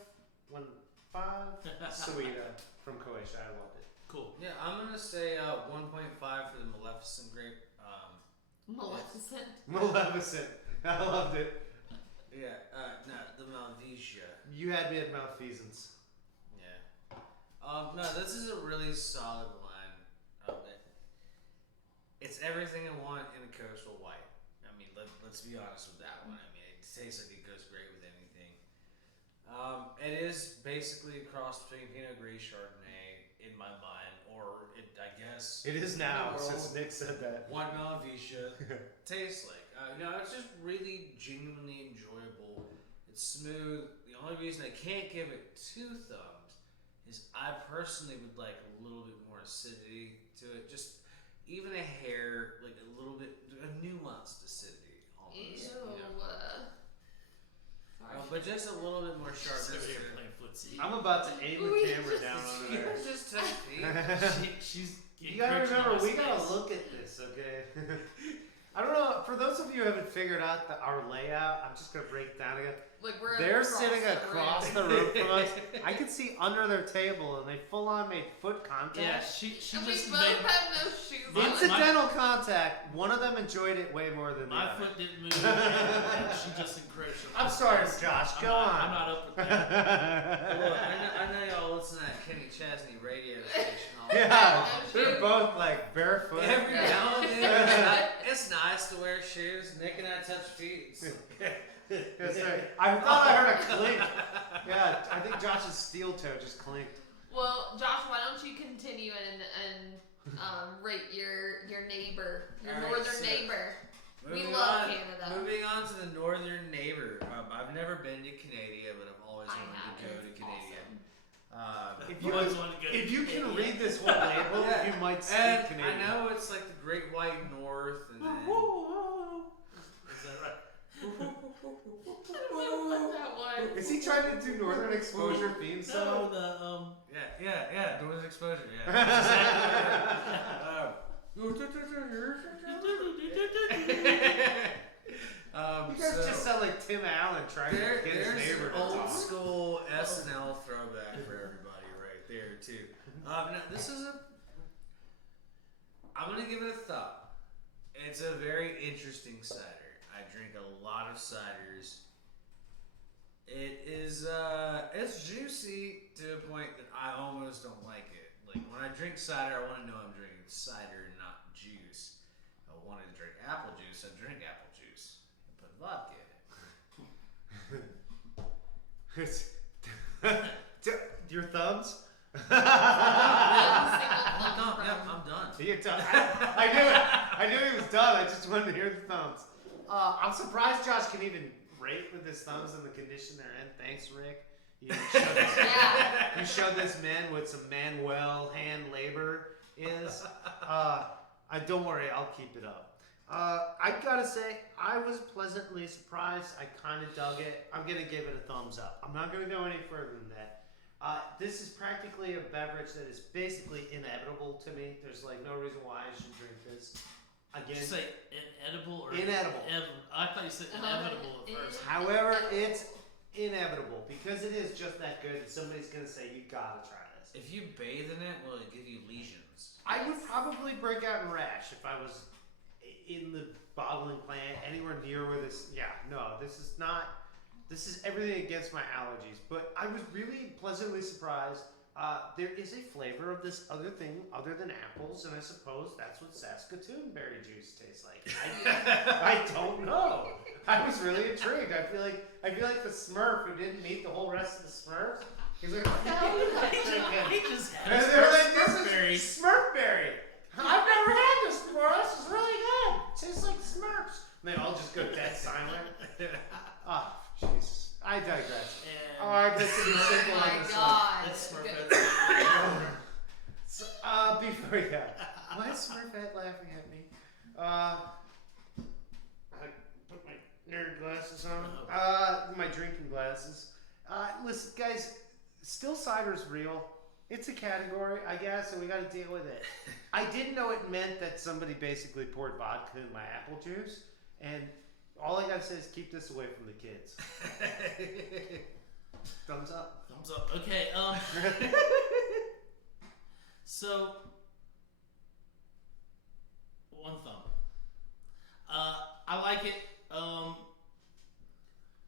Suida from Croatia. I loved it. Cool. Yeah, I'm gonna say 1.5 for the Maleficent grape. Maleficent. Maleficent. I loved it. Yeah, no, the Malvasia. You had me at malfeasance. Yeah. No, this is a really solid wine. It's everything I want in a coastal white. I mean, let's be honest with that one. I mean, it tastes like it goes great with anything. It is basically a cross between Pinot Gris Chardonnay in my mind, or I guess It is now, No, since Nick said that. what Malvasia tastes like. It's just really genuinely enjoyable. It's smooth. The only reason I can't give it 2 thumbs is I personally would like a little bit more acidity to it. Just even a hair, like a little bit, a nuanced acidity almost. Ew. Sorry. But just a little bit more So sharpness to here it. playing footsie. I'm about to aim the camera down on You her. guys just touch feet. She's You gotta encroaching on remember, my we gotta space. look at this, okay? I don't know, for those of you who haven't figured out our layout, I'm just gonna break it down again. Like we're They're across sitting the across room. the room from us. I could see under their table, and they full on made foot contact. Yeah, she And we just both made have no shoes My- on. Incidental contact. One of them enjoyed it way more than the my other. foot didn't move. And she just encroached. on I'm my sorry, space. Josh. I'm Go not, on. I'm not up with that. Look, I know y'all listen to that Kenny Chesney radio station all the Yeah, time. they're both like barefoot. Every Yeah. now and then, it's nice to wear shoes. Nick and I touch feet. Yes, sir. I thought I heard a clink. Yeah, I think Josh's steel toe just clinked. Well, Josh, why don't you continue and rate your neighbor, your All right, northern so- neighbor. We Moving love on, Canada. Moving on to the northern neighbor. I've never been to Canada, but I've always I wanted have. to go to It's Canada. awesome. If you, Always wanted to go if to you can Canada. read this whole label, Yeah. you might speak And Canadian. I know it's like the Great White North, and then Is that right? I don't know what that was. Is he trying to do Northern Exposure theme No, song? the yeah, Northern Exposure, yeah. That's You guys just sound like Tim Allen trying to get his there's neighbor to old talk. school SNL throwback for everybody right there too. Now this is I'm gonna give it a thumb. It's a very interesting cider. I drink a lot of ciders. It is it's juicy to a point that I almost don't like it. Like when I drink cider, I want to know I'm drinking cider, not juice. If I wanted to drink apple juice, I drink apple juice. I put vodka in it. Your thumbs? One I'm single done. thumb Yeah, from- I'm done. You're done. I knew it. I knew he was done. I just wanted to hear the thumbs. I'm surprised Josh can even rate with his thumbs in the condition they're in. Thanks, Rick. You showed this, Yeah. you showed this man what some manual hand labor is. Don't worry, I'll keep it up. I gotta say, I was pleasantly surprised. I kind of dug it. I'm gonna give it a thumbs up. I'm not gonna go any further than that. This is practically a beverage that is basically inevitable to me. There's like no reason why I should drink this. Did Again, you say inedible or Inedible. I thought you said inevitable at first. however, it's inevitable because it is just that good. And somebody's gonna say you gotta try this. If you bathe in it, will it give you lesions? I would probably break out in rash if I was in the bottling plant, anywhere near where this. Yeah, no, this is not. This is everything against my allergies. But I was really pleasantly surprised. There is a flavor of this other thing other than apples, and I suppose that's what Saskatoon berry juice tastes like. I don't know. I was really intrigued. I feel like the Smurf who didn't meet the whole rest of the Smurfs. He's like, what the hell are you guys drinking? He just had And they're like, Smurfberry. this is Smurfberry. I've never had this before. This is really good. It tastes like Smurfs. And they all just go dead silent. Oh, jeez. I digress. And Oh, I guess it was simple Oh like my this god. That's Good. Smurfette. So, before we go, why is Smurfette laughing at me? I put my nerd glasses on. My drinking glasses. Listen, guys, still cider's real. It's a category, I guess, and we got to deal with it. I didn't know it meant that somebody basically poured vodka in my apple juice, and all I gotta say is keep this away from the kids. Thumbs up. Thumbs up. Okay. So one thumb. I like it.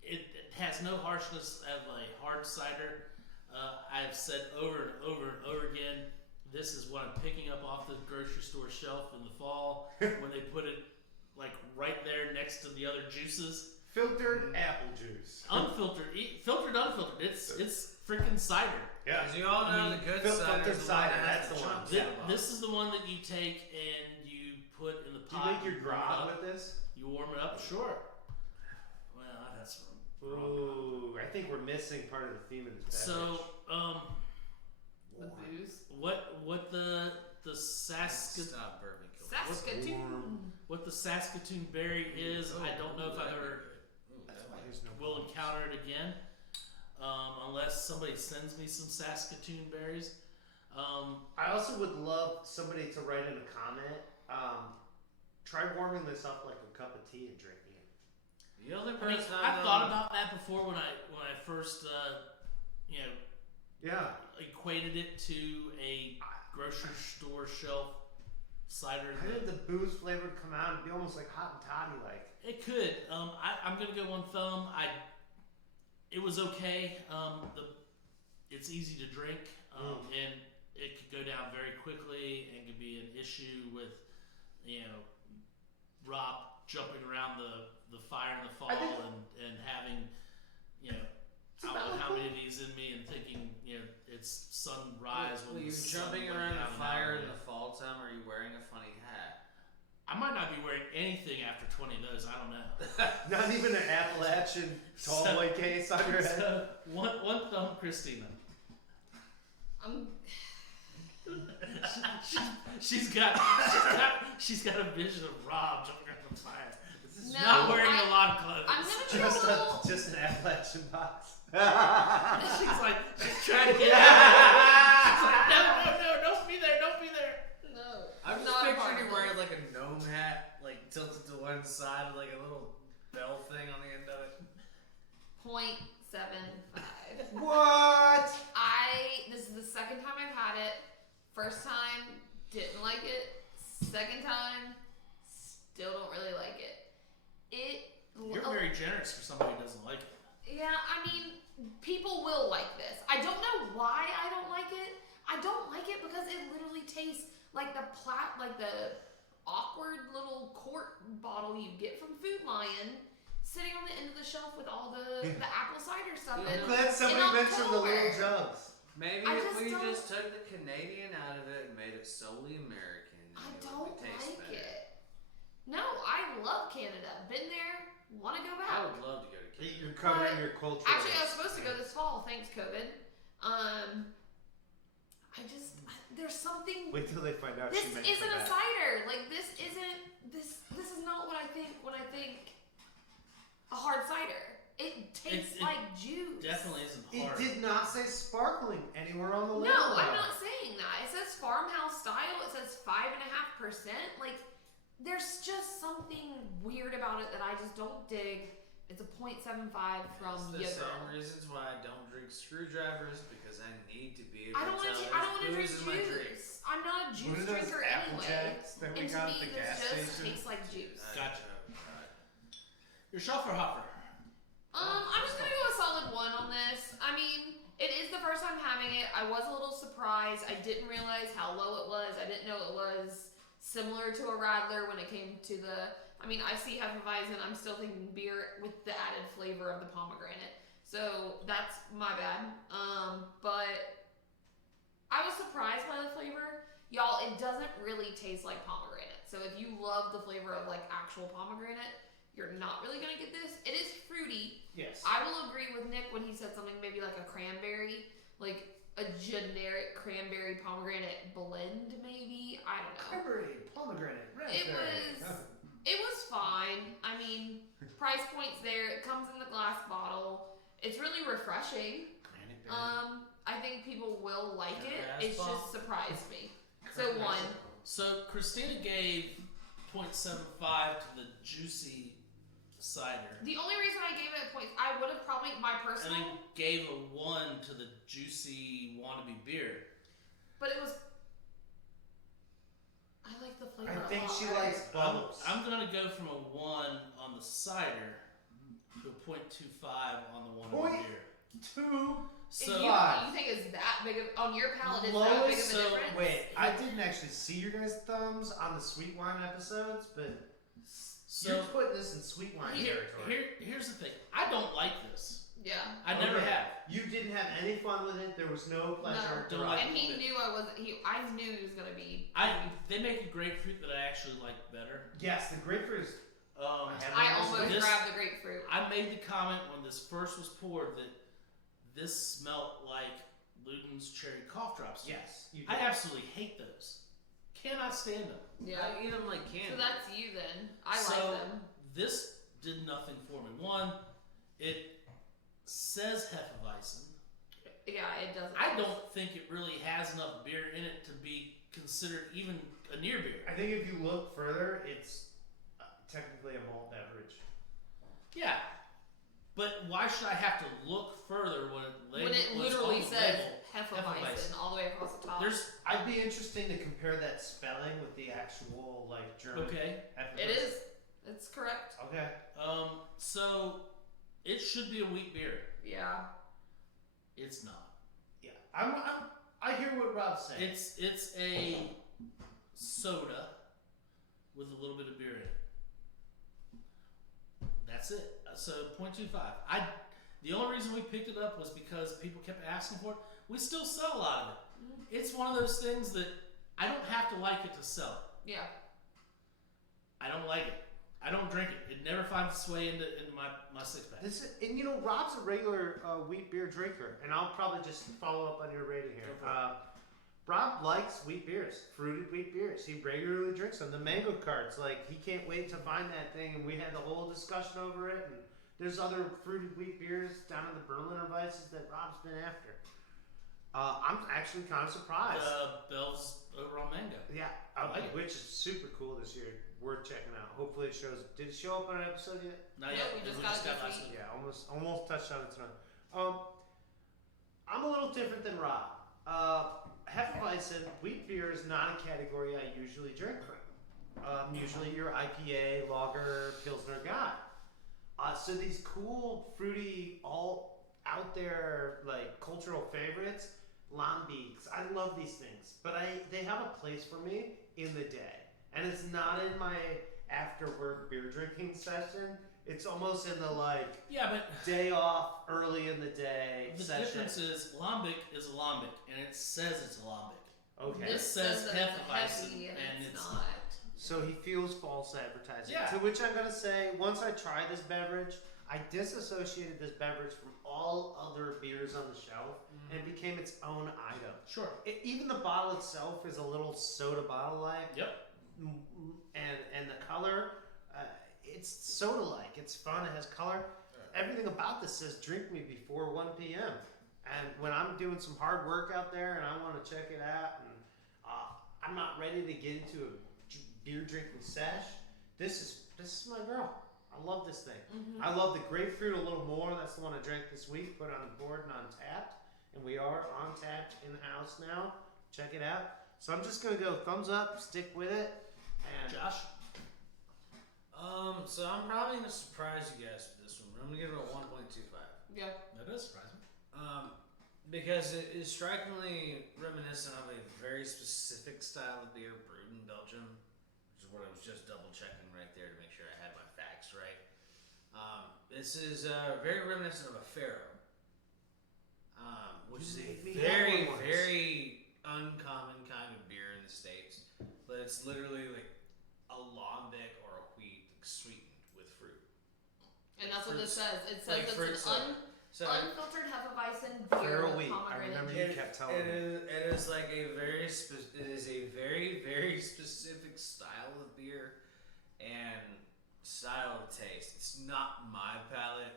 It has no harshness of a hard cider. I've said over and over and over again, this is what I'm picking up off the grocery store shelf in the fall when they put it like right there next to the other juices. Filtered apple juice. Unfiltered, filtered, unfiltered. It's freaking cider. Yeah. As you all know, the good cider is the one cider, that that's has the the one. chunks. This, at the bottom. this is the one that you take and you put in the Do you pot. make your warm it grog up. with this? You warm it up, sure. Well, that's wrong. Ooh, I think we're missing part of the theme of this beverage. So, The booze. what the Saskatoon Stop bourbon kill. Saskatoon. what the Saskatoon berry is, I don't know if I've ever There's no will bubbles. encounter it again, unless somebody sends me some Saskatoon berries. I also would love somebody to write in a comment. Try warming this up like a cup of tea and drinking it. The other I mean, person I've thought about that before when I first Yeah. equated it to a grocery store shelf cider. I think the booze flavor would come out and be almost like hot and toddy like. It could. I'm gonna go one thumb. It was okay. It's easy to drink, and it could go down very quickly, and could be an issue with, Rob jumping around the fire in the fall and having, I don't know how many of these in me and thinking, it's sunrise Well, when you the sun jumping went around down the and fire out. in the fall time, or are you wearing a funny hat? I might not be wearing anything after 20 of those. I don't know. Not even an Appalachian tall So- boy case on your head. So one thumb, Christina. She's got a vision of Rob jumping around the fire. No, Not wearing a lot of clothes. I'm gonna be a little. Just an Appalachian box. She's trying to get out. She's like, no, don't be there, don't be there. No. I'm just not a part picturing you of wearing it. like a gnome hat, like tilted to one side with like a little bell thing on the end of it. 0.75. What? This is the second time I've had it. First time, didn't like it. Second time, still don't really like it. You're very generous for somebody who doesn't like it. Yeah, I mean, people will like this. I don't know why I don't like it. I don't like it because it literally tastes like the awkward little quart bottle you get from Food Lion, sitting on the end of the shelf with all the apple cider stuff in I'm it. glad somebody in mentioned the little October. jugs. Maybe I if just we don't- just took the Canadian out of it and made it solely American, I it don't would taste like better. it. No, I love Canada. Been there, want to go back. I would love to go to Canada. You're covering But your culture. Actually, I was supposed to go this fall. Thanks, COVID. There's something. Wait till they find out This she meant isn't for a that. cider. Like this isn't. This is not what I think when I think a hard cider. It tastes It like juice. Definitely isn't It hard. did not say sparkling anywhere on the label. No, I'm not saying that. It says farmhouse style. It says 5.5%. Like, there's just something weird about it that I just don't dig. It's a 0.75 from It's the Yogurt. same reasons why I don't drink screwdrivers, because I need to be able I don't to want tell to. I don't want to drink booze in my drink. juice. I'm not a What juice are those drinker Apple anyway. Jacks that we And to got me, at the this gas just station? tastes like juice. Gotcha. Right. Your Schaffer Hopper. I'm just gonna go a solid 1 on this. I mean, it is the first time having it. I was a little surprised. I didn't realize how low it was. I didn't know it was similar to a Radler when it came to the. I mean, I see Hefeweizen. I'm still thinking beer with the added flavor of the pomegranate. So that's my bad. But I was surprised by the flavor. Y'all, it doesn't really taste like pomegranate. So if you love the flavor of like actual pomegranate, you're not really gonna get this. It is fruity. Yes. I will agree with Nick when he said something maybe like a cranberry, like a generic cranberry pomegranate blend, maybe. I don't know. Cranberry, pomegranate, It was fine. I mean, price point's there. It comes in the glass bottle. It's really refreshing. I think people will like it. It's just surprised me. So 1. So Christina gave 0.75 to the juicy cider. The only reason I gave it a point, I would have probably my And personal, then gave a 1 to the juicy wannabe beer. but it was. I like the flavor. I a think lot, she right? likes bubbles. I'm gonna go from a 1 on the cider to a 0.25 on the wannabe Point beer. 2. So you think it's that big of on your palate? Is that big of a so- difference? Wait, I didn't actually see your guys' thumbs on the sweet wine episodes, but you're putting this in sweet wine territory. here's the thing. I don't like this. Yeah. I never Okay. have. You didn't have any fun with it. There was no pleasure. Don't like And he it. knew I wasn't. I knew he was gonna be. They make a grapefruit that I actually like better. Yes, the grapefruit is. I almost This- grabbed the grapefruit. I made the comment when this first was poured that this smelled like Luden's cherry cough drops. Yes, you I did. absolutely hate those. Cannot stand them. Yeah. I eat them like candy. So that's you then. I So- like them. This did nothing for me. 1, it says Hefeweizen. Yeah, it doesn't. I don't think it really has enough beer in it to be considered even a near beer. I think if you look further, it's technically a malt beverage. Yeah. But why should I have to look further when it literally says Hefeweizen. Hefeweizen all the way across the top. I'd be interesting to compare that spelling with the actual like German. Okay. It is. It's correct. Okay. So it should be a wheat beer. Yeah. It's not. Yeah. I hear what Rob's saying. It's a soda with a little bit of beer in it. That's it. So 0.25. The only reason we picked it up was because people kept asking for it. We still sell a lot of it. It's one of those things that I don't have to like it to sell it. Yeah. I don't like it. I don't drink it. It never finds its way into my six pack. And you know, Rob's a regular wheat beer drinker, and I'll probably just follow up on your rating here. Go for it. Rob likes wheat beers, fruited wheat beers. He regularly drinks them. The mango carts, like he can't wait to find that thing, and we had the whole discussion over it. And there's other fruited wheat beers down in the Berliner Weisses that Rob's been after. I'm actually kind of surprised. Bell's overall mango. Yeah, I like it. which is super cool this year. Worth checking out. Hopefully it shows. Did it show up on an episode yet? Not No, yet. we just It got just it this last week. week. Yeah, almost touched on it tonight. I'm a little different than Rob. Hefeweizen, wheat beer is not a category I usually drink. Usually your IPA, lager, Pilsner guy. So these cool, fruity, all out there, like cultural favorites, lambics. I love these things, but they have a place for me in the day, and it's not in my after work beer drinking session. It's almost in the like Yeah, but day off, early in the day the session. difference is lambic is a lambic, and it says it's a lambic. Okay. This says that it's a Hefeweizen, heavy, and it's not. So he feels false advertising. Yeah. To which I'm going to say, once I tried this beverage, I disassociated this beverage from all other beers on the shelf, and it became its own item. Sure. Even the bottle itself is a little soda bottle-like. Yep. And the color, it's soda-like. It's fun. It has color. Everything about this says drink me before 1 p.m. And when I'm doing some hard work out there and I want to check it out, and I'm not ready to get into a beer drinking sesh, this is my girl. I love this thing. Mm-hmm. I love the grapefruit a little more. That's the one I drank this week. Put it on the board and on tapped. And we are on tapped in the house now. Check it out. So I'm just going to go thumbs up, stick with it. And Josh? So I'm probably gonna surprise you guys with this one. I'm gonna give it a 1.25. Yeah. That does surprise me. Because it is strikingly reminiscent of a very specific style of beer brewed in Belgium, which is what I was just double checking right there to make sure I had my facts right. This is very reminiscent of a Faro, which is a very, very uncommon kind of beer in the States, but it's literally like a lambic or a wheat sweetened with fruit. And that's what this says. It says like it's fruit an unfiltered Hefeweizen beer Faro with wheat. I pomegranate remember juice. you kept telling me. It is like a very very specific style of beer and style of taste. It's not my palate,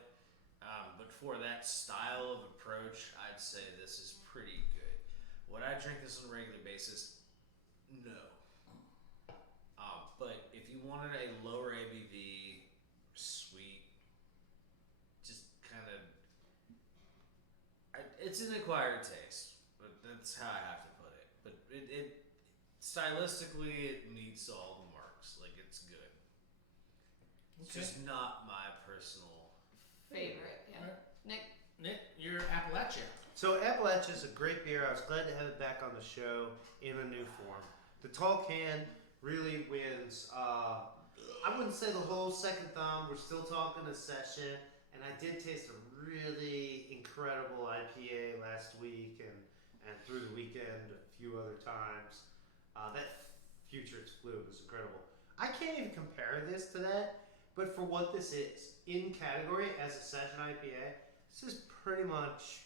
but for that style of approach, I'd say this is pretty good. Would I drink this on a regular basis? No. But if you wanted a lower ABV, sweet, just kind of, it's an acquired taste, but that's how I have to put it. But it stylistically, it meets all the marks. Like, it's good. It's just not my personal Favorite. Yeah. Alright. Nick. Nick, you're Appalachia. So Appalachia is a great beer. I was glad to have it back on the show in a new form. The tall can really wins. I wouldn't say the whole second thumb. We're still talking a session, and I did taste a really incredible IPA last week and through the weekend a few other times. That Future Flu was incredible. I can't even compare this to that, but for what this is in category as a session IPA, this is pretty much.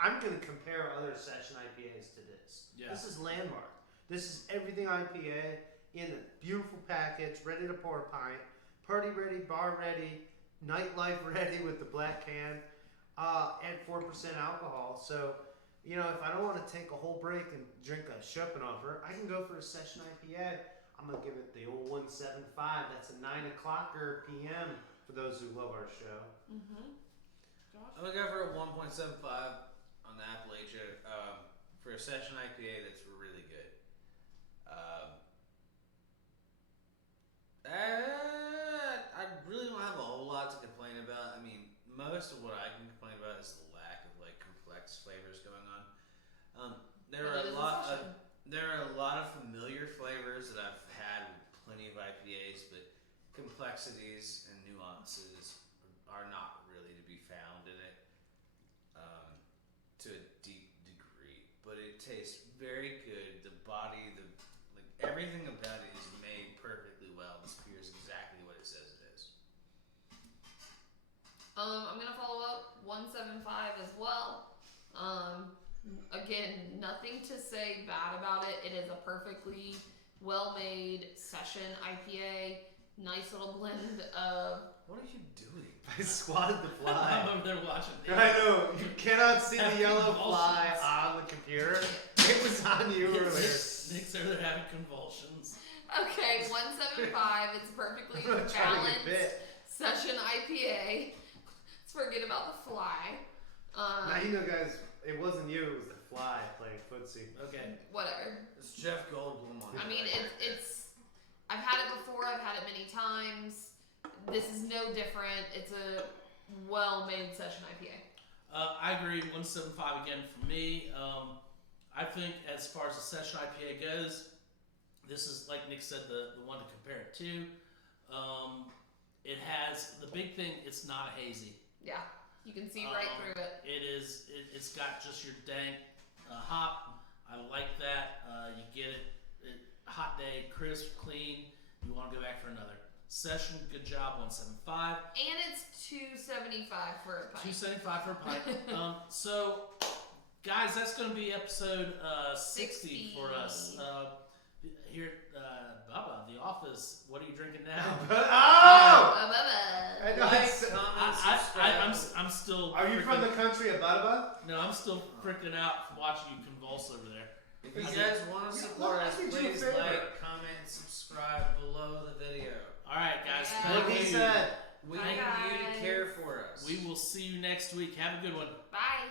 I'm going to compare other session IPAs to this. Yeah. This is landmark. This is everything IPA in a beautiful package, ready to pour a pint, party ready, bar ready, nightlife ready with the black can, and 4% alcohol. So, you know, if I don't want to take a whole break and drink a Schopenhauer, I can go for a session IPA. I'm going to give it the old 175. That's a 9 o'clocker p.m. for those who love our show. Mm-hmm. Josh. I'm gonna go for a 1.75 on the Appalachia for a session IPA that's really good. I really don't have a whole lot to complain about. I mean, most of what I can complain about is the lack of like complex flavors going on. There are a lot of familiar flavors that I've had with plenty of IPAs, but complexities and nuances are not really to be found in it to a deep degree. But it tastes very good. The body, everything about it is made perfectly well. This beer is exactly what it says it is. I'm gonna follow up 175 as well. Again, nothing to say bad about it. It is a perfectly well-made session IPA. Nice little blend of. What are you doing? I swatted the I'm fly. over there watching. I know. You cannot see the Having yellow fly convulsions. on the computer. It was on you earlier. Nick's over there having convulsions. Okay, 175. It's perfectly I'm trying to get balanced bit. session IPA. Let's forget about the fly. Now you know, guys, it wasn't you. It was the fly playing footsie. Okay. Whatever. It's Jeff Goldblum on I mean, it's. I've had it before. I've had it many times. This is no different. It's a well-made session IPA. I agree. 175 again for me. I think as far as the session IPA goes, this is like Nick said, the one to compare it to. It has the big thing. It's not hazy. Yeah, you can see right through it. It's got just your dank hop. I like that. You get it. Hot day, crisp, clean. You want to go back for another session. Good job. 175. And it's $2.75 for a pint. 275 for a pint. So, guys, that's going to be episode 60 for us. Here at Bubba, The Office. What are you drinking now? Oh! Bye-bye. I know. I'm still. Are you from the country of Bada? No, I'm still freaking out from watching you convulse over there. If you guys want to support us, I did you a please favor. like, comment, and subscribe below the video. All right, guys. Yeah. Thank What he you. said. We Bye, need you to guys. care for us. We will see you next week. Have a good one. Bye.